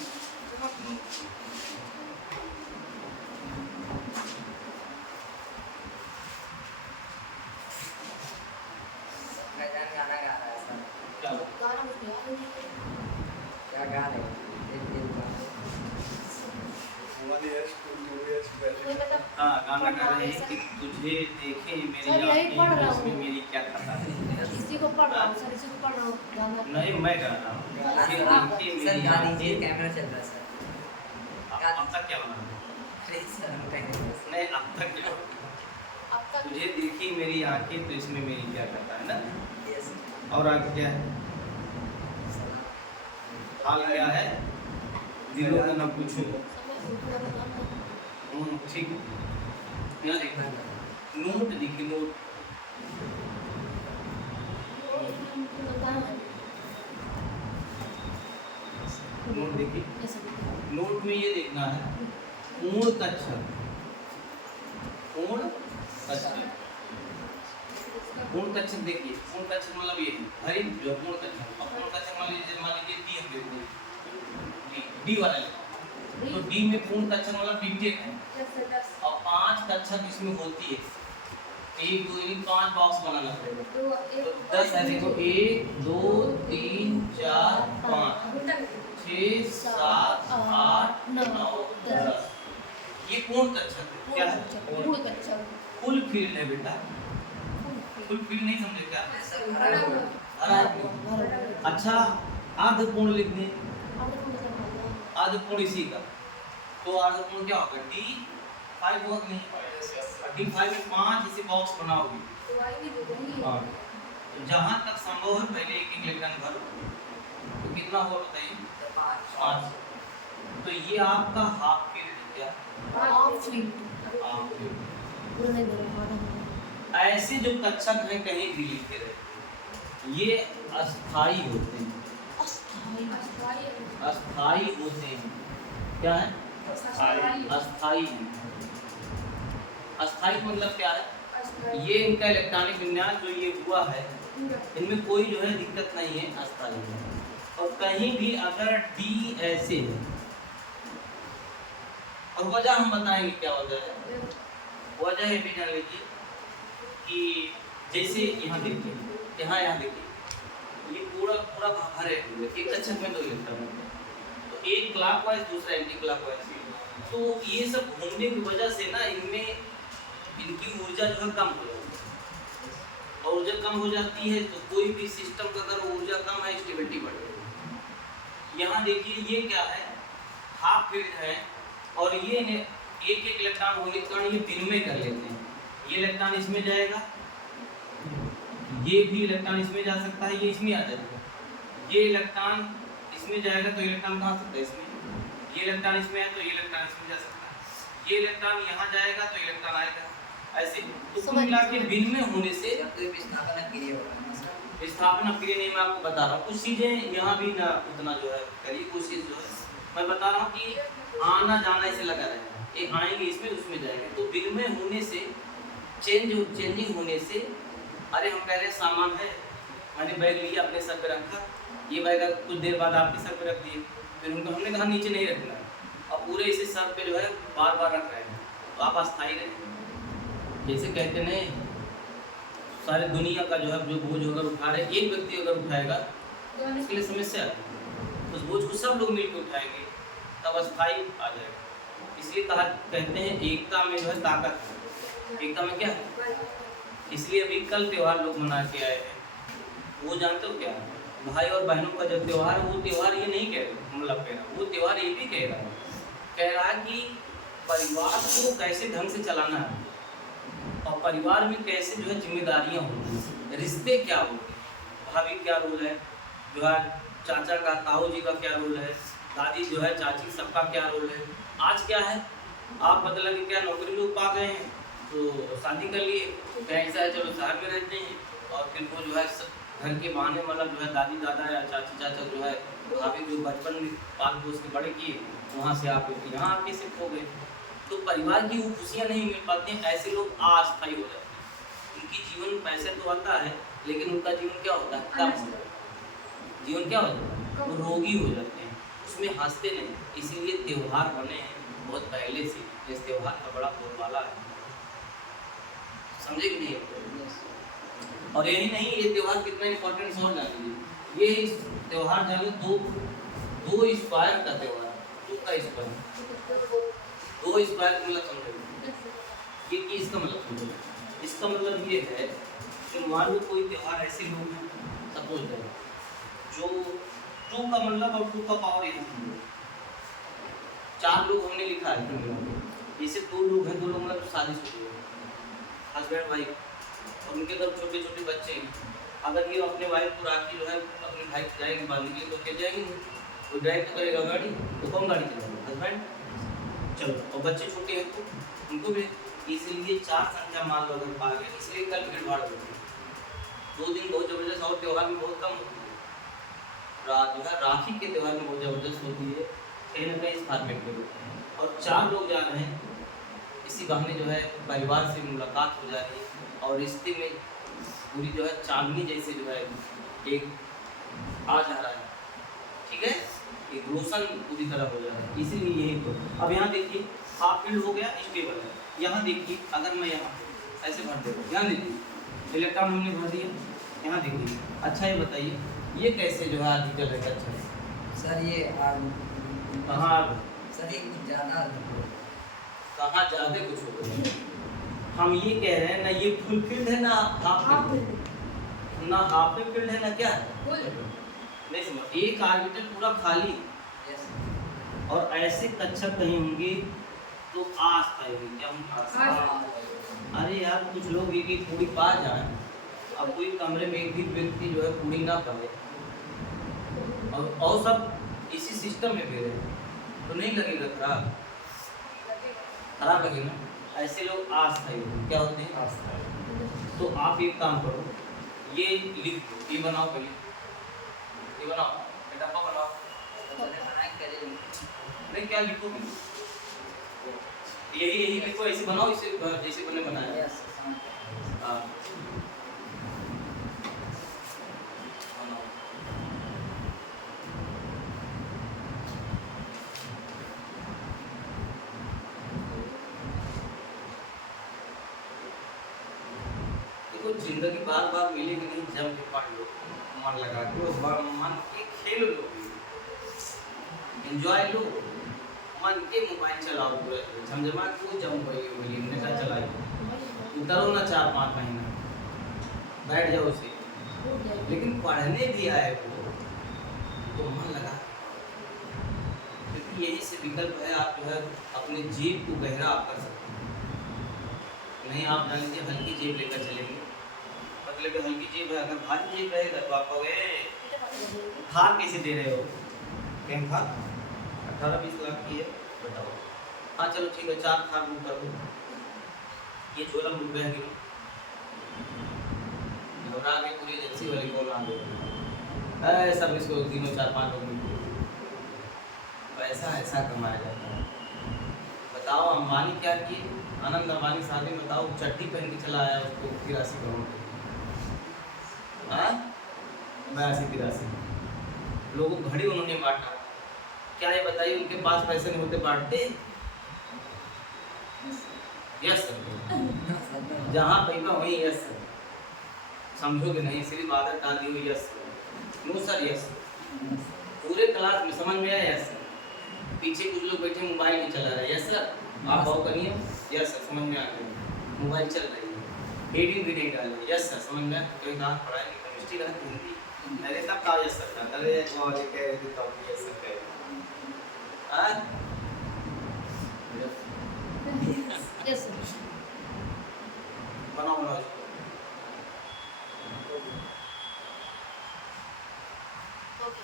मैं जान गाना गा रहा है सर क्या गाना मुझे याद नहीं है। क्या गा रहे हो एक दिन का One years, 2 years, कोई मतलब हाँ गाना गा रहे हैं कि तुझे देखे मेरी सर, यही आँखें, पढ़ रहा इसमें हूँ। मेरी क्या खता है। किसी को पढ़ रहा हूँ सर, किसी को पढ़ रहा हूँ गाना। नहीं मैं गा रहा हूँ तुझे देखे सर मेरी गा दीजिए आँखें। कैमरा चल रहा है सर अब तक क्या बना प्लीज सर हम कहेंगे नहीं अब तक क्या अब तक तुझे देखी मेरी आँखें तो इसमें मेरी क्या खता है ना। यस और आगे क्या है हाल क्या है दिलों का ना पूछूं। समय पूरा बताना। ठीक यहाँ देखना नोट देखिए नोट नोट देखिए नोट में ये देखना है पूर्ण तक्षक पूर्ण तक्षक पूर्ण तक्षक देखिए पूर्ण तक्षक मतलब ये हरी जो पूर्ण तक्षक और पूर्ण तक्षक मान लीजिए डी हम देखते हैं डी वाला लिखो तो डी में पूर्ण तक्षक मतलब डिटेक्ट है और 5 तक्षक इसमें होती है 1 2 3 5 बॉक्स बनाना पड़ेगा तो 10 है देखो 1 2 3 4 5 6 7 8 9 10 ये पूर्ण तक्षक है क्या है फुल फील्ड है बेटा फुल फील्ड नहीं समझे क्या सर भरा हुआ भरा है। अच्छा अर्ध पूर्ण लिख दें अर्ध पूर्ण इसी का तो अर्ध पूर्ण क्या होगा डी 5 होगा कि नहीं डी 5 में 5 इसे बॉक्स बनाओगे हाँ तो जहाँ तक संभव है पहले एक इलेक्ट्रॉन भरो तो कितना होगा बताइए 5 तो ये आपका हाफ फील्ड है क्या हाफ फील्ड ऐसे जो कक्षक हैं कहीं भी लिखते रहे ये अस्थाई होते हैं अस्थाई होते हैं क्या है अस्थाई है अस्थाई मतलब क्या है ये इनका इलेक्ट्रॉनिक विन्यास जो ये हुआ है इनमें कोई जो है दिक्कत नहीं है अस्थाई है और कहीं भी अगर डी ऐसे है और वजह हम बताएंगे क्या वजह है वजह ये भी जान लीजिए कि जैसे यहाँ देखिए यहाँ देखिए ये पूरा पूरा भरे हुए एक कक्षक में 2 इलेक्ट्रॉन होते हैं तो एक क्लॉकवाइज दूसरा एंटी क्लॉकवाइज तो ये सब घूमने की वजह से ना इनमें इनकी ऊर्जा जो है कम हो जाती है और ऊर्जा कम हो जाती है तो कोई भी सिस्टम का अगर ऊर्जा कम है स्टेबिलिटी बढ़ जाएगी। यहाँ देखिए ये क्या है हाफ फील्ड है और ये एक इलेक्ट्रॉन होने के कारण ये विनिमय कर लेते हैं ये इलेक्ट्रॉन इसमें जाएगा ये भी इलेक्ट्रॉन इसमें जा सकता है ये इसमें आ जाएगा ये इलेक्ट्रॉन इसमें जाएगा तो इलेक्ट्रॉन कहाँ सकता है इसमें ये इलेक्ट्रॉन इसमें है तो ये इलेक्ट्रॉन इसमें जा सकता है ये इलेक्ट्रॉन यहाँ जाएगा तो इलेक्ट्रॉन आएगा ऐसे तो कुल मिला के विनिमय होने से कोई विस्थापन क्रिया होगा सर विस्थापन क्रिया नहीं मैं आपको बता रहा हूँ कुछ चीजें यहाँ भी ना उतना जो है करिए कोशिश जो है मैं बता रहा हूँ कि आना जाना इसे लगा रहेगा ये आएंगे इसमें उसमें जाएंगे तो विनिमय होने से चेंजिंग होने से अरे हम पहले सामान है मैंने बैग लिया अपने सर पे रखा ये बैग कुछ देर बाद आपके सर पे रख दिए फिर उनको हमने कहा नीचे नहीं रखना और पूरे इसे सर पे जो है बार बार रख रहे हैं तो आप अस्थायी रहे जैसे कहते नहीं सारे दुनिया का जो है जो बोझ अगर उठा रहे एक व्यक्ति अगर उठाएगा इसके लिए समस्या है उस बोझ को सब लोग मिलकर उठाएंगे तब अस्थायी आ जाएगा इसलिए कहा कहते हैं एकता में जो है ताकत है एकता में क्या है इसलिए अभी कल त्यौहार लोग मना के आए हैं वो जानते हो क्या भाई और बहनों का जो त्यौहार है वो त्यौहार ये नहीं कह रहे हमला कह रहा वो त्यौहार ये भी कह रहा कह रहा है कि परिवार को कैसे ढंग से चलाना है और परिवार में कैसे जो है जिम्मेदारियां होती हैं, रिश्ते क्या होते हैं, भाभी क्या रोल है, जो है चाचा का ताऊ जी का क्या रोल है, दादी जो है चाची सबका क्या रोल है। आज क्या है, आप मतलब कि क्या नौकरी लोग पा गए हैं तो शादी कर लिए, क्या ऐसा है चलो शहर में रहते हैं और फिर वो जो है घर के बहाने मतलब जो है दादी दादा या चाची चाचा जो है भाभी जो बचपन में पाल पोस के बड़े किए वहाँ से आप यहाँ आके शिफ्ट हो गए, तो परिवार की वो खुशियाँ नहीं मिल पाती हैं। ऐसे लोग अस्थायी हो जाते हैं, उनकी जीवन में पैसे तो आता है लेकिन उनका जीवन क्या होता है, कम होता है। जीवन क्या हो जाता है, वो रोगी हो जाते हैं, उसमें हंसते नहीं। इसीलिए त्योहार बने हैं बहुत पहले से, इस त्योहार का बड़ा बोलबाला है, समझे कि नहीं। और यही नहीं, ये त्योहार कितना इम्पोर्टेंट और जान लीजिए, ये इस त्योहार जाने दो स्क्वायर का त्योहार, दो का स्क्वायर, दो स्क्वायर का मतलब समझो ये कि इसका मतलब समझो, इसका मतलब ये है कि मान लो कोई त्योहार ऐसे लोग हैं, सपोज करो जो टू का मतलब और टू का पावर ये समझो, चार लोग हमने लिखा है, जैसे दो लोग हैं, दो लोग मतलब शादीशुदा हैं, हस्बैंड वाइफ, और उनके घर छोटे छोटे बच्चे हैं। अगर ये अपने वाइफ को राखी जो है अपने भाई को जाएगी बांधने के लिए तो क्या जाएंगे, वो ड्राइव तो करेगा गाड़ी, तो कौन गाड़ी चलाएगा, हस्बैंड। चलो और बच्चे छोटे हैं तो उनको भी, इसलिए चार संख्या मान लो अगर पा गए, इसलिए कल भीड़ भाड़ होती है। 2 दिन बहुत जबरदस्त, और त्यौहार में बहुत कम होती है, जो है राखी के त्यौहार में बहुत जबरदस्त होती है, कहीं ना कहीं इस फॉर्मेट में होती है। और 4 लोग जा रहे हैं, इसी बहाने जो है परिवार से मुलाकात हो जा रही है और रिश्ते में पूरी जो है चांदनी जैसे जो है एक आ जा रहा है, ठीक है, एक रोशन पूरी तरह हो जा रहा है। इसीलिए यही तो अब यहाँ देखिए हाफ फील्ड हो गया, स्टेबल है। यहाँ देखिए अगर मैं यहाँ ऐसे भर दे, यहाँ देखिए इलेक्ट्रॉन हमने भर दिया, यहाँ देखिए। अच्छा ये बताइए ये कैसे जो है आर्टिकल है, अच्छा है सर ये कहाँ सर ये कुछ ज़्यादा कहाँ ज़्यादा कुछ हो गया। हम ये कह रहे हैं ना ये फुल फील्ड है ना हाफ फील्ड, ना हाफ फील्ड है ना क्या है, नहीं समझ। एक आर्बिटल पूरा खाली और ऐसे कक्षक कहीं होंगे तो अस्थायी होंगे, क्या होंगे, अरे यार कुछ लोग एक एक पूरी पा जाए, अब कोई कमरे में एक भी व्यक्ति जो है पूरी ना पाए और सब इसी सिस्टम में भी रहे तो नहीं लगेगा खराब, खराब लगेगा। ऐसे लोग अस्थायी होते, क्या होते हैं अस्थायी। तो आप एक काम करो, ये लिख दो, ये बनाओ पहले, ये बनाओ, डब्बा बनाओ, नहीं क्या लिखोगे, यही लिखो, ऐसे बनाओ, इसे जैसे मैंने बनाया। हाँ जिंदगी बार बार मिलेगी नहीं, जम के पढ़ लो, मन लगा के मन के खेल लो, एंजॉय लो, मन के मोबाइल चलाओ, पूरा झमझमा क्यों जम गई मिली नेटा चलाई, उतरो ना 4-5 महीना बैठ जाओ उसे, लेकिन पढ़ने भी आए वो तो मन लगा, क्योंकि यही से विकल्प है, आप जो है अपने जेब को गहरा आप कर सकते हैं। नहीं आप जान लीजिए हल्की जेब लेकर चलेंगे, मतलब कि हल्की जेब है, अगर भारी जेब रहेगा तो आप कहोगे थार कैसे दे रहे हो, क्या थार 18-20 लाख की है बताओ, हाँ चलो ठीक है 4 थार बुक कर दो, ये झोला बुक है कि घबरा के पूरी एजेंसी वाली कॉल आ गई, सब इसको तीनों 4-5 लोग पैसा ऐसा कमाया जाता है। बताओ अंबानी क्या किए, आनंद अंबानी साहब ने बताओ चड्डी पहन के चला आया उसको 83 करोड़, 82-83 लोगों को घड़ी उन्होंने बांटा, क्या ये बताइए उनके पास पैसे नहीं होते बांटते, यस सर, जहाँ पैसा वहीं यस सर, समझोगे नहीं सिर्फ आदत डाल दी हुई यस नो सर, यस पूरे क्लास में समझ में आया यस सर, पीछे कुछ लोग बैठे मोबाइल में चला रहे हैं, यस सर आप भाव करिए, यस सर समझ में आ गया, मोबाइल चल रही है, हेडिंग भी नहीं डाल रही, यस सर समझ में, कोई कहा पढ़ाई केमिस्ट्री रहा हिंदी, अरे सब कहा यस सर, अरे कह रहे थे तो यस सर कह यस सर। बनाओ बनाओ इसको। ओके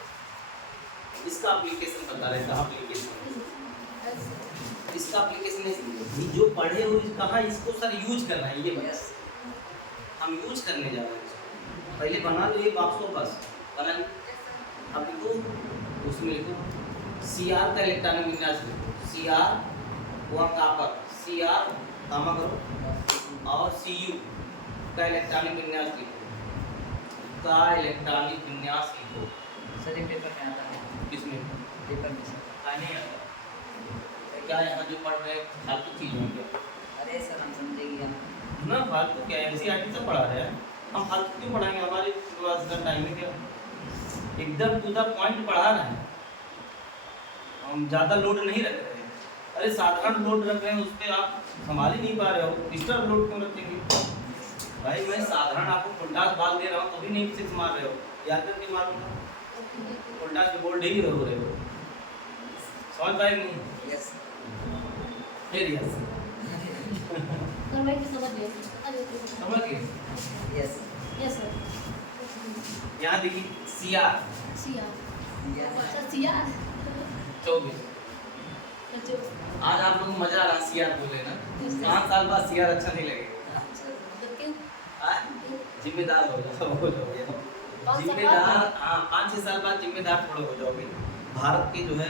इसका एप्लीकेशन बता रहे कहाँ एप्लीकेशन यस सर। इसका एप्लीकेशन ये जो पढ़े हो कहाँ इसको सर यूज करना है ये बता। यस हम यूज करने जा रहे हैं इसको। पहले बना लो ये बॉक्स को बस बना लो। अब लिखो उसमें लिखो CR का इलेक्ट्रॉनिक विन्यास लिखो CR वहाँ कापर CR कामा करो और CU का इलेक्ट्रॉनिक विन्यास लिखो का इलेक्ट्रॉनिक विन्यास लिखो। सर ये पेपर में आता है, किसमें पेपर में सर। नहीं आता क्या यहाँ जो पढ़ रहे हैं फालतू चीज़ है क्या अरे सर हम समझेंगे ना फालतू क्या NCERT से पढ़ा रहे हैं हम फालतू क्यों पढ़ाएंगे हमारे पास का टाइम है क्या एकदम टू द पॉइंट पढ़ा रहे हैं हम ज़्यादा लोड नहीं रख रहे हैं। अरे साधारण लोड रख रहे हैं उस पर आप संभाल ही नहीं पा रहे हो डिस्टर्ब लोड क्यों रखेंगे भाई मैं साधारण आपको फुलटास बाल दे रहा हूँ तो भी नहीं सिक्स मार रहे हो याद करके मारूंगा फुलटास पे बोल ही हो रहे हो समझ पाए नहीं यस फिर यस सर मैं भी समझ गया बता दीजिए। समझ गए यस यस सर। यहाँ देखिए CR Siya yes sir Siya 24 अच्छा आज आप लोग को मजा आ रहा है CR बोले ना 5 साल बाद CR अच्छा नहीं लगेगा अच्छा तो क्यों हाँ? जिम्मेदार हो जाओगे जिम्मेदार हाँ 5-6 साल बाद जिम्मेदार थोड़े हो जाओगे भारत के जो है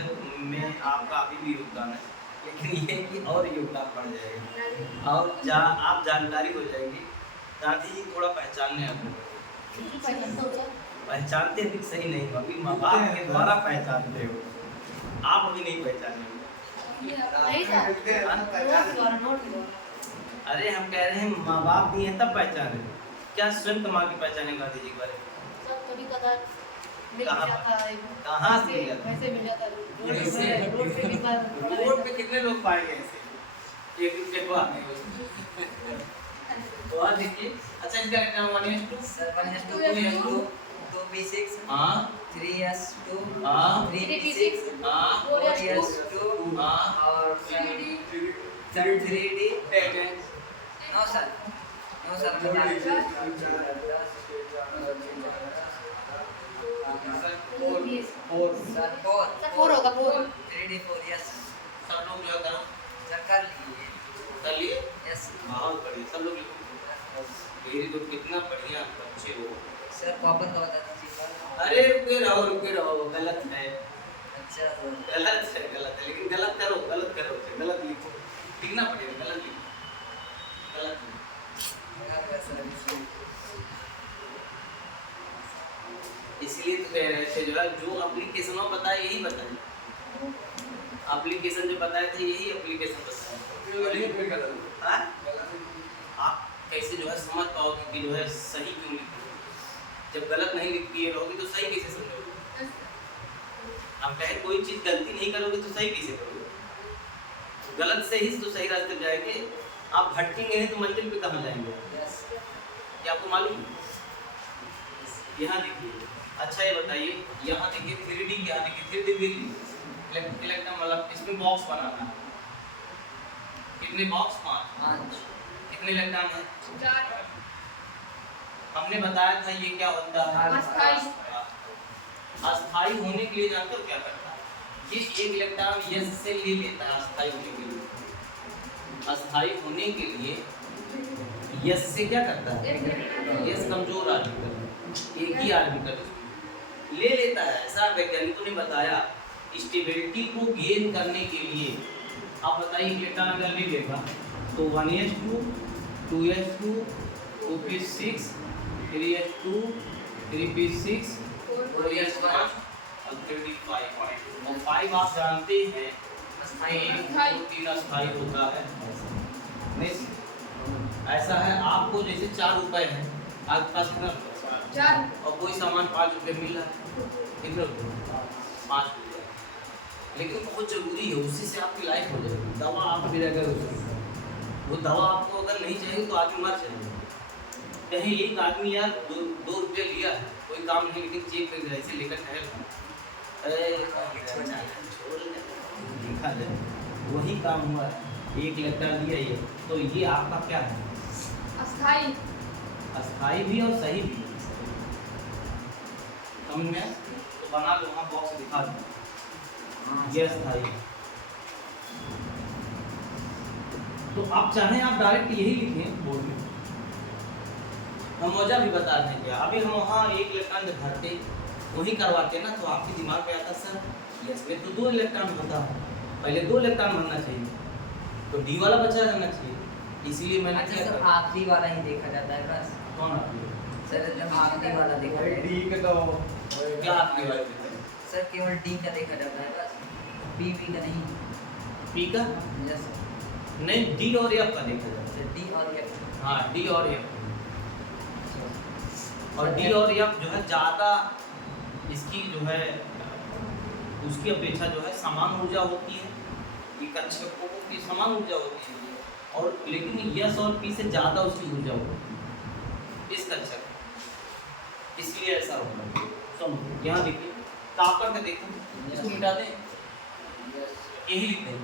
में आपका अभी भी योगदान है लेकिन ये कि और योगदान बढ़ जाएगा और आप जानकारी हो जाएंगे दादी जी थोड़ा पहचानने आपको पहचानता हो क्या पहचानते भी सही नहीं हो अभी माँ बाप के द्वारा पहचानते हो आप अभी नहीं पहचाने हो नहीं सर नोट अरे हम कह रहे हैं माँ बाप भी हैं तब पहचाने क्या स्वयं माँ की पहचाने गांधी जी के बारे में सर कभी कदार मिल कहाँ जाता है कहाँ से मिल जाता है? वैसे मिल जाता है ऐसे? रोड पे भी बार रोड पे कितने लोग पाएंगे ऐसे एक दिन के बाद नहीं हो तो आज देखिए अच्छा इसका एग्जाम 1:2 सर 1:2 2p6 हाँ 3s2 हाँ 3p6 हाँ 4s2 हाँ और 3d no sir sir 4 sir 4 होगा 4 3d 4 यस सब लोग जो है करो सर कर लिए कर लिए यस बहुत बढ़िया सब लोग लिखो वेरी गुड कितना बढ़िया बच्चे हो सर कॉपर का बता दीजिए अरे रुके रहो गलत है अच्छा सर गलत है लेकिन गलत करो गलत लिखो लिखना पड़ेगा गलत लिखो गलत लिखो। इसलिए तो कह रहे थे जो है जो एप्लीकेशन बताए यही बताए एप्लीकेशन जो बताए थे यही एप्लीकेशन बताए हाँ? आप कैसे जो है समझ पाओगे कि जो है सही क्यों लिखी जब गलत नहीं लिख किए रहोगे तो सही कैसे समझोगे आप कहे कोई चीज़ गलती नहीं करोगे तो सही कैसे करोगे गलत से ही तो सही रास्ते पे जाएंगे आप भटकेंगे नहीं तो मंजिल पे कहाँ जाएंगे ये आपको मालूम है यहाँ देखिए अच्छा ये बताइए यहाँ देखिए 3D क्या देखिए 3D इलेक्ट्रॉन मतलब इसमें बॉक्स बनाना है कितने बॉक्स 5 कितने इलेक्ट्रॉन है 4 हमने बताया था ये क्या होता है अस्थाई होने के लिए जानते हो क्या करता है ये एक इलेक्ट्रॉन यस से ले लेता है अस्थाई होने के लिए अस्थाई होने के लिए यस से क्या करता है यस कमजोर आर्बिटल एक ही आर्बिटल ले लेता है ऐसा वैज्ञानिकों ने बताया स्टेबिलिटी को गेन करने के लिए आप बताइए इलेक्ट्रॉन अगर ले लेगा तो 1s2 2s2 2p6 3s2 3p6 4s1 और 3d5 और 5 आप जानते हैं अस्थाई 3 अस्थाई होता है नहीं ऐसा है आपको जैसे 4 रुपए है आपके पास कितना 4 और कोई सामान 5 रुपए मिल रहा है कितने रुपए 5 रुपए लेकिन बहुत जरूरी है उसी से आपकी लाइफ हो जाएगी दवा आप फिर अगर वो दवा आपको अगर नहीं चाहिए तो आदमी मर जाएगा कहीं एक आदमी यार 2 रुपये लिया है कोई काम नहीं लेकिन चेक कर ऐसे लेकर लिखा जाए वही काम हुआ है 1 इलेक्ट्रॉन लिया ये तो ये आपका क्या है? अस्थाई। अस्थाई भी और सही भी। समझ में आया? तो बना लो, वहाँ बॉक्स दिखा दो। हाँ, ये अस्थाई है। तो आप चाहें आप डायरेक्ट यही लिखें बोर्ड में। हम मौजा भी बता रहे हैं क्या, अभी हम वहाँ एक इलेक्ट्रॉन भरते वही करवाते ना, तो आपके दिमाग में आता सर यस में तो 2 इलेक्ट्रॉन होता है, पहले 2 इलेक्ट्रॉन भरना चाहिए, तो डी वाला बचा रहना चाहिए, इसीलिए मैंने अच्छा क्या सर, करा। आखिरी वाला ही देखा जाता है बस। कौन आखिरी? सर जब आखिरी वाला देखा वही जाता है, डी के तो क्या आखिरी वाला देते हैं? सर केवल डी का देखा जाता है बस, बी का नहीं। पी का यस नहीं, डी और एफ का देखा जाता सर, डी और एफ। है। हाँ, डी और एफ, और डी और एफ जो है ज़्यादा इसकी जो है उसकी अपेक्षा जो है समान ऊर्जा होती है, ये कक्षकों की समान ऊर्जा होती है, और लेकिन यस और पी से ज़्यादा उसकी ऊर्जा होती है इस कक्षक, इसलिए ऐसा होगा। सुनो यहाँ देखिए, तापर का देखो, इसको मिटा दें, यही लिख दें,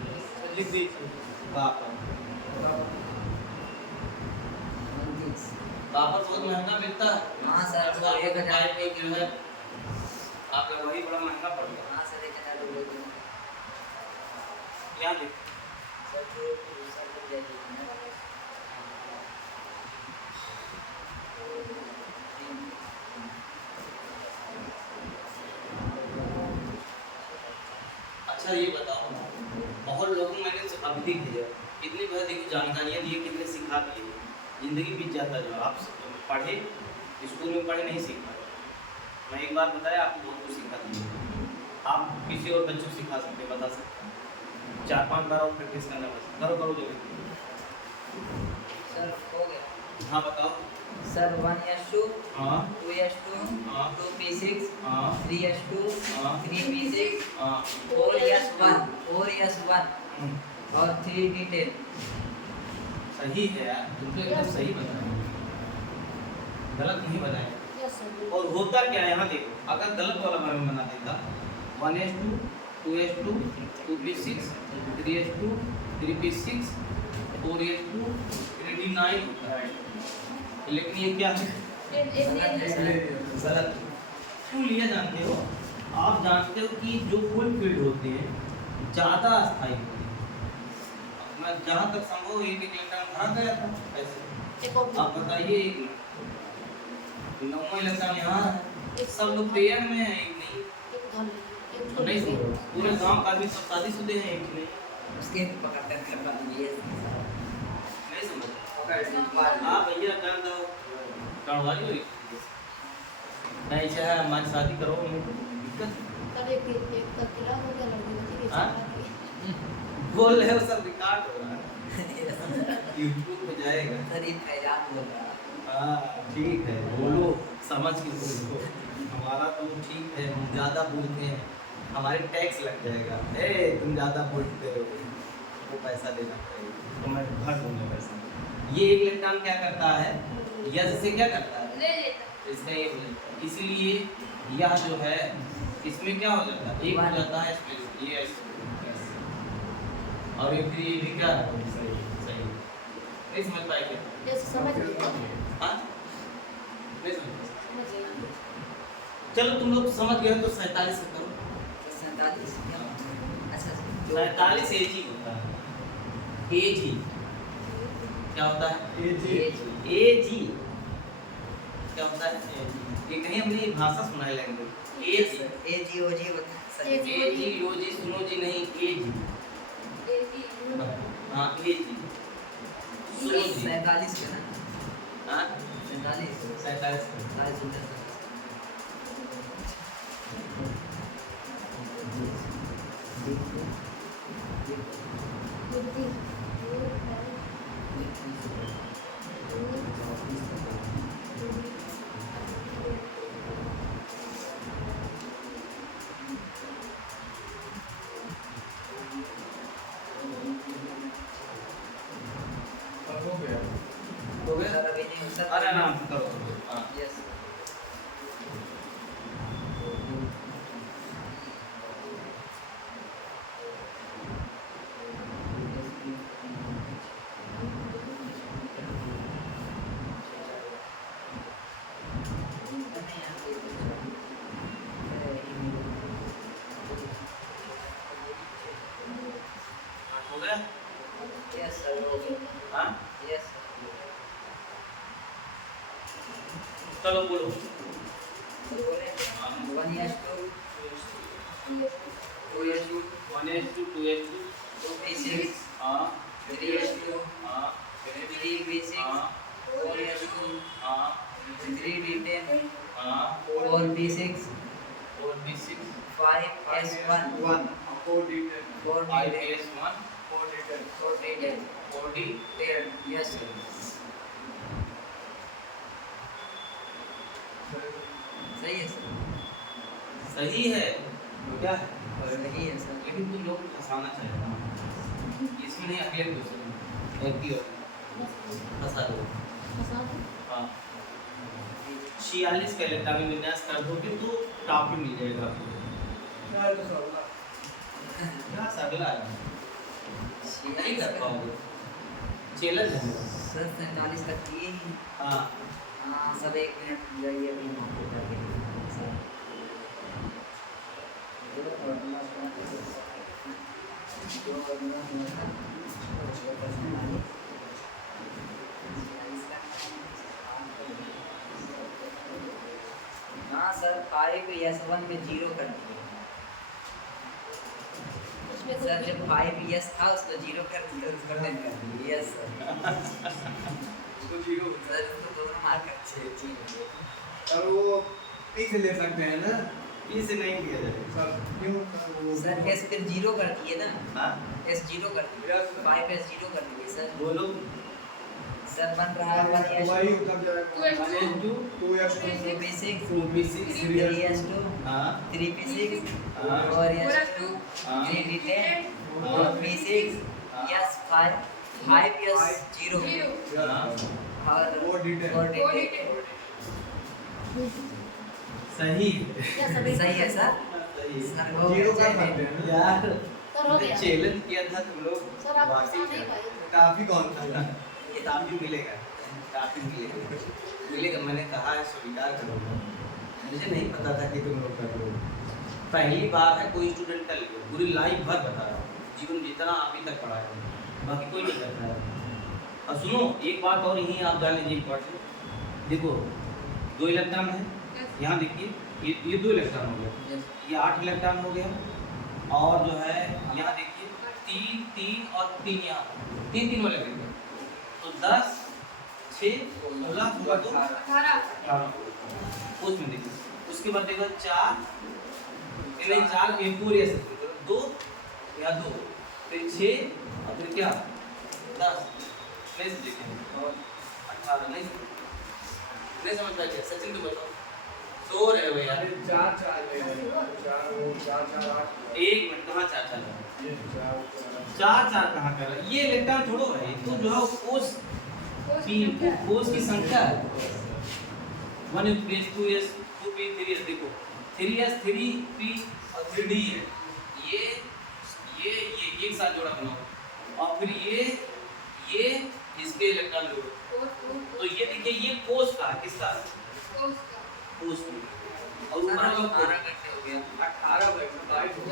लिख दीजिए तापर। तापर बहुत महंगा मिलता है। हाँ सर, आपका वो 1000 एक जो है आपका वही बड़ा महंगा पड़ गया। हाँ सर, 1000 रुपये की। यहाँ देख, सर जो दूसरा को दे देते हैं। अच्छा ये बताओ ना, बहुत लोगों को मैंने अभी तक भेजा, कितनी बड़ा देखो जानकारियाँ दी, कितने सिखा दिए, जिंदगी बीत जाता जो आप पढ़े, स्कूल में पढ़े नहीं सीख पाए। मैं एक बार बताया आपको बहुत कुछ सिखा दिया, आप किसी और बच्चों को सिखा सकते, बता सकते हैं। 4-5 बार और प्रैक्टिस करना, बस करो करो तो। सर हो गया। हाँ बताओ। सर 1s2, हाँ 2s2, हाँ 2p6, हाँ 3s2, हाँ 3p6, हाँ 4s1, 4s1 और 3d10। सही है यार, तुम तो एकदम सही बताया, गलत नहीं बनाया। Yes sir. और होता क्या है यहाँ देखो, अगर गलत वाला मैं बना देता 1s2, 2s2, 2p6, 3s2, 3p6, 4s2, 3d9 होता है, लेकिन ये क्या है? गलत। क्यों लिया जानते हो? आप जानते हो कि जो फुल फील्ड होते हैं ज़्यादा अस्थायी होते हैं। मैं जहाँ तक संभव एक इलेक्ट्रॉन भरा गया था ऐसे, एक और आप बताइए, एक 9वां इलेक्ट्रॉन यहाँ है, सब लोग पेयर में है, एक नहीं। एक धन एक तो नहीं सुन, पूरे गांव का भी सब शादीशुदे हैं, एक नहीं। उसके पकड़ते हैं कर रहा ये नहीं समझ आप भैया जान दो कड़वाली हो नहीं चाहे हमारी शादी करो, दिक्कत कल एक का किला हो गया लड़की की हाँ? बोल रहे हो, सब रिकॉर्ड हो रहा है, यूट्यूब पे जाएगा। सर ये फैजान बोल रहा है। हाँ ठीक है, बोलो समझ के बोलो, हमारा तो ठीक है, हम ज़्यादा बोलते हैं, हमारे टैक्स लग जाएगा। ए तुम ज़्यादा बोलते हो, वो पैसा देना पड़ेगा, तो मैं भर दूंगा पैसा। ये एक इलेक्ट्रॉन क्या करता है, यस से क्या करता है, ले लेता इसका ये हो जाता है, इसलिए यह जो है इसमें क्या हो जाता है, एक हो जाता है इसमें ये और एक फिर ये भी क्या है, सही सही नहीं समझ पाए क्या? यस समझ गए। हाँ नहीं समझ पाए। समझ गए। चलो तुम लोग समझ गए तो 47 का करो। 47 अच्छा 47 एज ही होता है, एज ही क्या होता है, एज ही क्या होता है, ये कहीं हमने ये भाषा सुना है लैंग्वेज, एज ही, एजीओजी होता है सर। एजी। एज ही, लो जी, सुनो जी, नहीं एज ही, हाँ एज ही, सुनो जी, 47 का ना, हाँ 47 47 47 होता है सर। बुद्धि हो गया। हो गया? सर अभी नहीं सर। अरे आराम से करो, हाँ यस यस चलो बोलो। सर बोले 1:2 2:2 1:2 2:2 2:6 हाँ 3:2 हाँ 3:6 हाँ 4:2 हाँ 3:10 हाँ 4:6 4:6 5:1 1 4D10 5:1 4D10 4:10 4:10 यस सर सही है सर सही है क्या है? सही है सर लेकिन तुम लोग फंसाना चाहिए इसमें नहीं, अगले क्वेश्चन एक ही और फंसा दो। हाँ 46 का इलेक्ट्रॉनिक विन्यास कर दोगे तो टॉप मिल जाएगा आपको। क्या तो सब क्या अगला नहीं कर पाओगे, चैलेंज है। सर 47 तक किए ही हाँ हाँ सर 1 मिनट रुक जाइए अभी हम आपको करके सर जो फॉर्मूला हाँ सर 5S1 में 0 कर दिए सर जब 5S था उसको 0 कर दिया उसको 10 कर दिया यस सर तो 0 सर उसको दोनों मार्क अच्छे ठीक और वो 30 ले सकते हैं ना इसे नहीं किया जाएगा। सर क्यों सर S फिर 0 कर दिए ना हाँ S 0 कर दिए Yes, sir. 5S 0 कर दिए सर बोलो। सर बन रहा है 1S वही उतर जाएगा 1:2 2x2 2p6 2p6 3s2 हाँ 3p6 हाँ 4s2 हाँ 3d10 हाँ 4p6 yes 5 5s 0 हाँ और 4d10 4d10 सही सही है सर सही सर हो जीरो गया कर सकते हैं ना यार सर हो गया चैलेंज किया था तुम लोग सर आप वाकई फंसा नहीं में। पाए काफी कौन था ये काफी मिलेगा, काफी मिलेगा मिलेगा। मैंने कहा है स्वीकार करूँगा, मुझे नहीं पता था कि तुम लोग कर लोगे। पहली बार है कोई स्टूडेंट कर लिया, पूरी लाइफ भर बता रहा हूँ, जीवन जितना अभी तक पढ़ा है बाकी कोई नहीं करता है। और सुनो एक बात और यही आप जान लीजिए इम्पोर्टेंट, देखो 2 इलेक्ट्रॉन है यहाँ देखिए, ये 2 इलेक्ट्रॉन हो गया, ये 8 इलेक्ट्रॉन हो गया और जो है यहाँ देखिए 3 3 और 3 यहाँ 3 वाले देखिए तो 10 6 16 होगा तो 18 उसमें देखिए। उसके बाद देखो 4 नहीं 4 4 ये 2 या 2 फिर 6 और फिर क्या 10 नहीं देखिए और 18 नहीं समझ पाए क्या सचिन तो बताओ दो रहे भैया अरे 4 4 ले रहे हैं 4 वो 4 4 8 एक मिनट कहाँ 4 4 ये 4 4 4 कहाँ कर रहा है ये इलेक्ट्रॉन थोड़ो है तो जो है कोष कोष की संख्या है 1s 2s 2p 3s देखो 3s 3p और 3d है ये एक साथ जोड़ा बनाओ और फिर ये इसके इलेक्ट्रॉन जोड़ो तो ये देखिए ये कोष का है किसका कोष में और ऊपर वाला 18 कैसे हो गया 18 बाई 22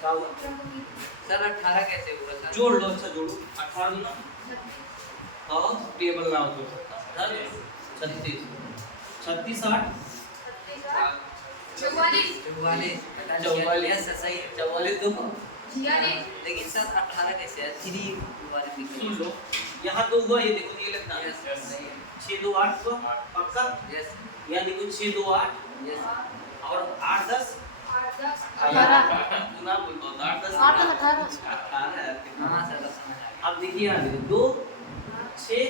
क्या हुआ सर 18 कैसे हुआ सर जोड़ लो अच्छा जोड़ो 18 ना और टेबल ना हो तो 36 36 8 44 सही है 44 दो लेकिन सर 18 कैसे है 3 वाले सुन लो यहाँ तो हुआ ये देखो ये लगता है यस सही है 6 2 8 को पक्का यस यहाँ देखो 6 2 8 यस और 8 10 18 ना बोल दो 8 10 8 18 18 हाँ सर समझ आया अब देखिए यहाँ देखिए 2 6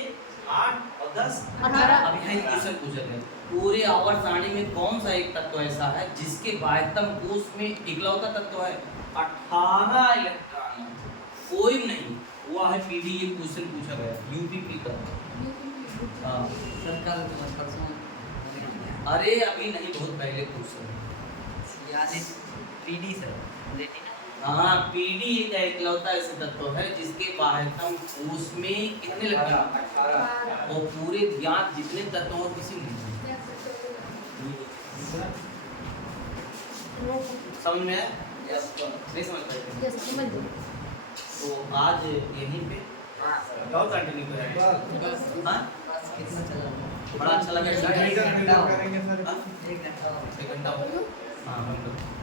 8 और 10 18 अब यहाँ क्वेश्चन पूछ रहे हैं पूरे आवर्त सारणी में कौन सा एक तत्व ऐसा है जिसके बाह्यतम कोष में इकलौता तत्व है 18 इलेक्ट्रॉन कोई नहीं वो है पीडी ये क्वेश्चन पूछा गया यूपीपी का हाँ सर कल परसों अरे अभी नहीं बहुत पहले क्वेश्चन यानी पीडी सर लेटी ना हाँ पीडी एक इकलौता ऐसा तत्व है जिसके बाह्यतम कोष में कितने इलेक्ट्रॉन 18 और पूरे ज्ञात जितने तत्व हो किसी में समझ में आया यस नहीं समझ पाए यस समझ गए तो आज यहीं पे हाँ सर और कंटिन्यू करें। हाँ बस कितना चला बड़ा अच्छा लगा। मीटर मीटर करेंगे सर। हाँ? एक घंटा हो गया। 1 घंटा हो गया। हाँ बंद करो।